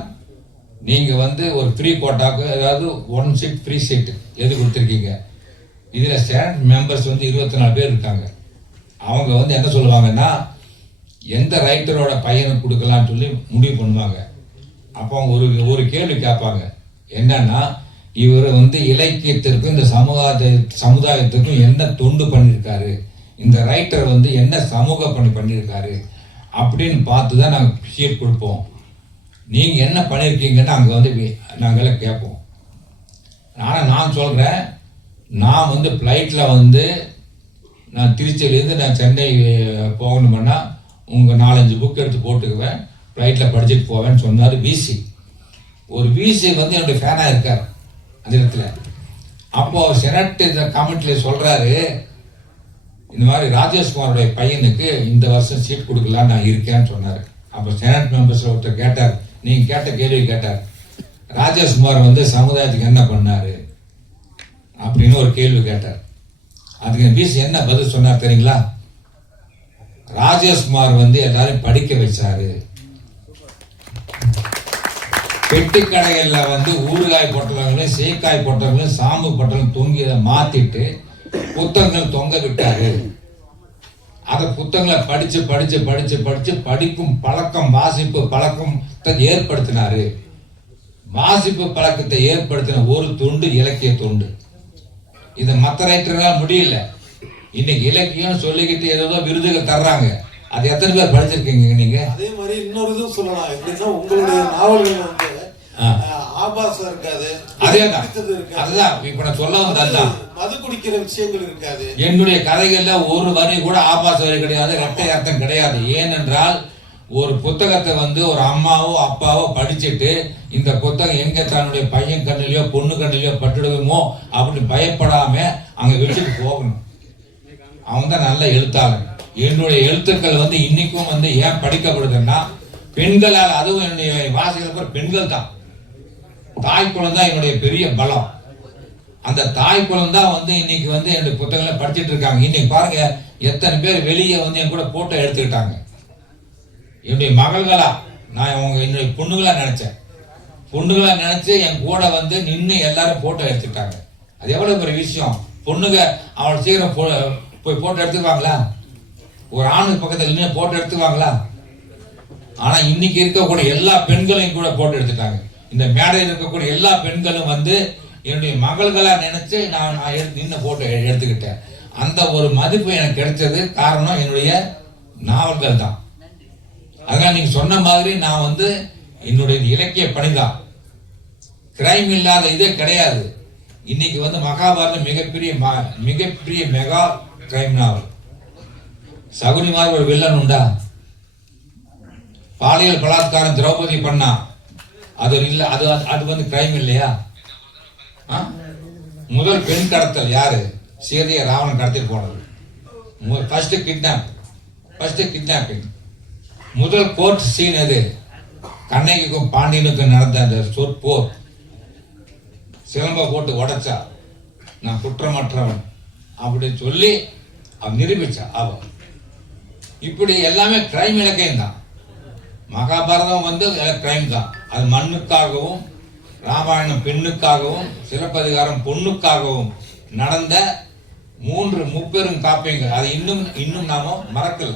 நீங்கள் வந்து ஒரு ஃப்ரீ கோட்டாக்கு, அதாவது 1 சீட் ஃப்ரீ சீட்டு எழுதி கொடுத்துருக்கீங்க. இதில் ஸ்டாண்ட் மெம்பர்ஸ் வந்து 24 பேர் இருக்காங்க. அவங்க வந்து என்ன சொல்லுவாங்கன்னா, எந்த ரைட்டரோட பையனுக்கு கொடுக்கலான்னு சொல்லி முடிவு பண்ணுவாங்க. அப்போ அவங்க ஒரு கேள்வி கேட்பாங்க, என்னன்னா இவர் வந்து இலக்கியத்திற்கும் இந்த சமுதாயத்துக்கும் என்ன தொண்டு பண்ணியிருக்காரு, இந்த ரைட்டர் வந்து என்ன சமூக பணி பண்ணியிருக்காரு அப்படின்னு பார்த்து தான் நாங்கள் ஷீட் கொடுப்போம். நீங்கள் என்ன பண்ணியிருக்கீங்கன்னு அங்கே வந்து நாங்கள் கேட்போம். ஆனால் நான் சொல்கிறேன், நான் வந்து ஃப்ளைட்டில் வந்து நான் திருச்சியிலேருந்து நான் சென்னை போகணுமென்னா உங்கள் 4-5 புக் எடுத்து போட்டுக்குவேன், ஃப்ளைட்டில் படிச்சுட்டு போவேன்னு சொன்னார் விசி. ஒரு விசி வந்து என்னுடைய ஃபேனாக இருக்கார் அந்த இடத்துல. அப்போது செனட் இந்த கமெண்ட்டில் சொல்கிறாரு, இந்த மாதிரி ராஜேஷ்குமாரோடைய பையனுக்கு இந்த வருஷம் சீட் கொடுக்கலான்னு நான் இருக்கேன்னு சொன்னார். அப்போ செனட் மெம்பர்ஸில் ஒருத்தர் கேட்டார், நீங்கள் கேட்ட கேள்வி கேட்டார், ராஜேஷ்குமார் வந்து சமுதாயத்துக்கு என்ன பண்ணார் அப்படின்னு ஒரு கேள்வி கேட்டார். அதுக்கு விசி என்ன பதில் சொன்னார் தெரியுங்களா? ராஜேஷ்குமார் வந்து எல்லாரும் படிக்க வச்சாரு. பெட்டி கடைகளில் வந்து ஊறுகாய் பொட்டலங்களையும் சீக்காய் பொட்டலங்களையும் சாம்பு பொட்டலும் தொங்கியதை மாத்திட்டு புத்தகங்கள் தொங்க விட்டாரு. அதை புத்தகங்களை படிச்சு படிச்சு படிச்சு படிச்சு படிக்கும் பழக்கம், வாசிப்பு பழக்கத்தை ஏற்படுத்தினாரு. வாசிப்பு பழக்கத்தை ஏற்படுத்தின ஒரு தொண்டு இலக்கிய தொண்டு. இதை மற்ற ரைட்டர்களால் முடியல. இன்னைக்கு இலக்கியம் சொல்லிக்கிட்டு ஏதோ விருதுகள் தர்றாங்க, அது எத்தனை பேர் படிச்சிருக்கீங்க நீங்க? அதே மாதிரி இன்னொரு இதுவும் சொல்லலாம், எப்படின்னா உங்களுடைய நாவல்கள் வந்து ஆபாசம் இருக்காது, அதேதான். அதுதான் இப்ப நான் சொல்ல வந்ததுதான், மது குடிக்கிற விஷயங்கள் இருக்காது. என்னுடைய கதைகள்ல ஒரு வரி கூட ஆபாச வரி கிடையாது, இரட்டை அர்த்தம் கிடையாது. ஏனென்றால் ஒரு புத்தகத்தை வந்து ஒரு அம்மாவோ அப்பாவோ படிச்சுட்டு இந்த புத்தகம் எங்க தன்னுடைய பையன் கண்ணிலையோ பொண்ணு கண்ணிலையோ பட்டுடுவோமோ அப்படின்னு பயப்படாம அங்க வச்சுட்டு போகணும். அவன் தான் நல்ல எழுத்தாளன். என்னுடைய எழுத்துக்கள் வந்து இன்னைக்கும் வந்து ஏன் படிக்கப்படுதுன்னா பெண்களால், அதுவும் என்னுடைய வாசிகள் பெண்கள் தான். தாய்க்குளம் தான் என்னுடைய பெரிய பலம். அந்த தாய்க்குளம் தான் வந்து இன்னைக்கு வந்து என்னுடைய புத்தகங்களை படிச்சுட்டு இருக்காங்க. இன்னைக்கு பாருங்க எத்தனை பேர் வெளியே வந்து என் கூட போட்டோ எடுத்துக்கிட்டாங்க. என்னுடைய மகள்களா, நான் என்னுடைய பொண்ணுகளா நினைச்சேன், பொண்ணுகளா நினைச்சு என் கூட வந்து நின்று எல்லாரும் போட்டோ எடுத்துக்கிட்டாங்க. அது எவ்வளவு பெரிய விஷயம். பொண்ணுங்க அவளை சீக்கிரம் போய் போட்டோ எடுத்துக்குவாங்களா? ஒரு ஆணுக்கு பக்கத்தில் நின்று போட்டோ எடுத்துக்குவாங்களா? ஆனா இன்னைக்கு இருக்கக்கூடிய எல்லா பெண்களையும் கூட போட்டோ எடுத்துட்டாங்க. இந்த மேடையில் இருக்கக்கூடிய எல்லா பெண்களும் வந்து என்னுடைய மகள்களா நினைச்சு நான் நின்று போட்டோ எடுத்துக்கிட்டேன். அந்த ஒரு மதிப்பு எனக்கு கிடைச்சது காரணம் என்னுடைய நாவல்கள் தான். அதனால நீங்க சொன்ன மாதிரி நான் வந்து என்னுடைய இலக்கிய பணிதான். கிரைம் இல்லாத இதே கிடையாது. இன்னைக்கு வந்து மகாபாரதம் மிகப்பெரிய மெகா கிரைம் நாவல். சகுனி மாதிரி ஒரு வில்லன் உண்டா? பாலியல் பலாத்காரம் திரௌபதி பண்ணா, அது இல்ல, அது வந்து கிரைம் இல்லையா? முதல் பெண் கடத்தல் யாரு? சீதையை ராவணன் கடத்திட்டு போனது. First kidnapping. முதல் கோர்ட் சீன் எது? கண்ணகிக்கும் பாண்டியனுக்கும் நடந்த அந்த சொற்போர். சிலம்ப போட்டு உடைச்சா நான் குற்றமற்றவன் அப்படின்னு சொல்லி அவன் நிரூபிச்சா. அவன் இப்படி எல்லாமே கிரைம் இலக்கியம் தான். மகாபாரதம் வந்து கிரைம் தான். அது மண்ணுக்காகவும், ராமாயணம் பெண்ணுக்காகவும், சிலப்பதிகாரம் பொண்ணுக்காகவும் நடந்த 3 முப்பெரும் காப்பியங்கள். அது இன்னும் நாம மறக்கல.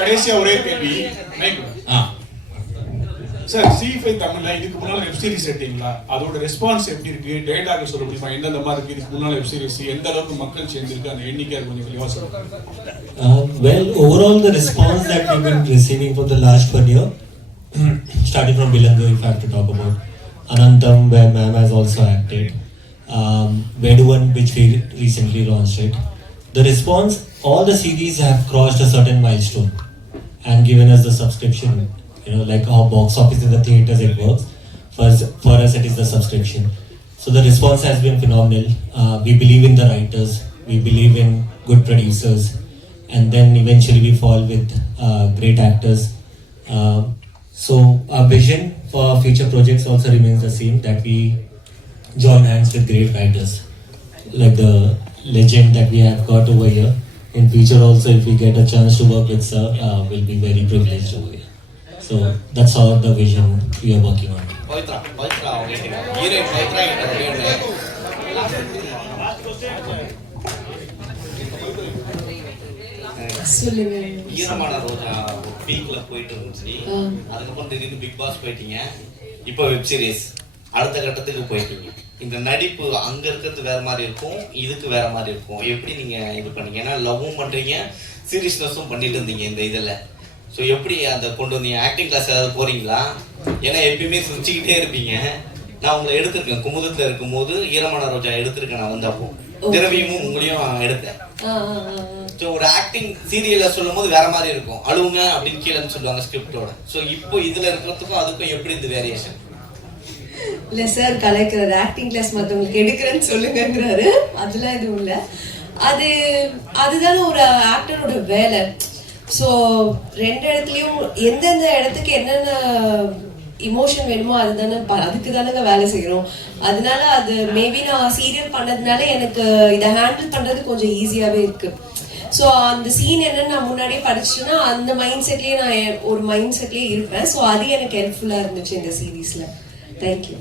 கடைசியா ஒரே கேள்வி சார். C5 தமிழ்ல இதுக்கு முன்னால வெப் சீரிஸ் எடுத்தீங்களா? அதோட ரெஸ்பான்ஸ் எப்படி இருக்கு? டேட்டாக்கு சொல்ல முடியுமா? எந்தெந்த மாதிரி இருக்கு? இதுக்கு முன்னால வெப் சீரிஸ் எந்த அளவுக்கு மக்கள் சேர்ந்திருக்கு? அந்த எண்ணிக்கை கொஞ்சம் தெளிவா சொல்லுங்க. Well, overall the response that we've been receiving for the last 1 year, starting from Bilango, if I have to talk about Anantam, where ma'am has also acted, Veduvan, which we recently launched, right? The response, all the series have crossed a certain milestone, and given us the subscription. You know, like how box office in the theaters it works. For us, it is the subscription. So the response has been phenomenal. We believe in the writers, we believe in good producers, and then eventually we fall with great actors. So our vision for future projects also remains the same, that we join hands with great writers, like the legend that we have got over here. In future also, if we get a chance to work with sir, we'll be very privileged over here. So that's all the vision we are working on. Pavithra அவங்க heroine Pavithra கிட்ட சொல்லுங்க. ஈரமான ரோஜா பீக்ல போயிட்டு இருந்துச்சு. அதுக்கப்புறம் திடீர்னு big pass போயிட்டீங்க. இப்போ வெப் சீரிஸ் அடுத்த கட்டத்துக்கு போயிட்டீங்க. இந்த நடிப்பு அங்க இருக்கிறது வேற மாதிரி இருக்கும், இதுக்கு வேற மாதிரி இருக்கும். எப்படி நீங்க இது பண்ணீங்க? ஏன்னா லவ்வும் பண்றீங்க, சீரியஸ்னஸும் பண்ணிட்டு இருந்தீங்க இந்த இதில். ஸோ எப்படி அதை கொண்டு வந்தீங்க? ஆக்டிங் கிளாஸ் ஏதாவது போறீங்களா? ஏன்னா எப்பயுமே சிரிச்சுக்கிட்டே இருப்பீங்க. நான் உங்களை எடுத்திருக்கேன் குமுதத்தில் இருக்கும்போது, ஈரமான ரோஜா எடுத்திருக்கேன். நான் வந்தப்போ திரவியமும் உங்களையும் எடுத்தேன். ஸோ ஒரு ஆக்டிங் சீரியல்ல சொல்லும் போது வேற மாதிரி இருக்கும், அழுவுங்க அப்படின்னு கீழே சொல்லுவாங்க ஸ்கிரிப்டோட. ஸோ இப்போ இதுல இருக்கிறதுக்கும் அதுக்கும் எப்படி இந்த வேரியேஷன்? இல்ல சார் கலைக்கிறாரு, ஆக்டிங் கிளாஸ் மற்றவங்களுக்கு எடுக்கிறேன்னு சொல்லுங்கிறாரு, அதெல்லாம் எதுவும் இல்லை. அதுதானே ஒரு ஆக்டரோட வேலை. ஸோ ரெண்டு இடத்துலையும் எந்தெந்த இடத்துக்கு என்னென்ன இமோஷன் வேணுமோ அதுக்கு தானங்க வேலை செய்கிறோம். அதனால அது மேபி நான் சீரியல் பண்ணதுனால எனக்கு இதை ஹேண்டில் பண்ணுறது கொஞ்சம் ஈஸியாகவே இருக்கு. ஸோ அந்த சீன் என்னன்னு நான் முன்னாடியே படிச்சுன்னா அந்த மைண்ட் செட்லேயே நான் ஒரு மைண்ட் செட்லேயே இருப்பேன். ஸோ அது எனக்கு ஹெல்ப்ஃபுல்லாக இருந்துச்சு இந்த சீரீஸில். தேங்க்யூ.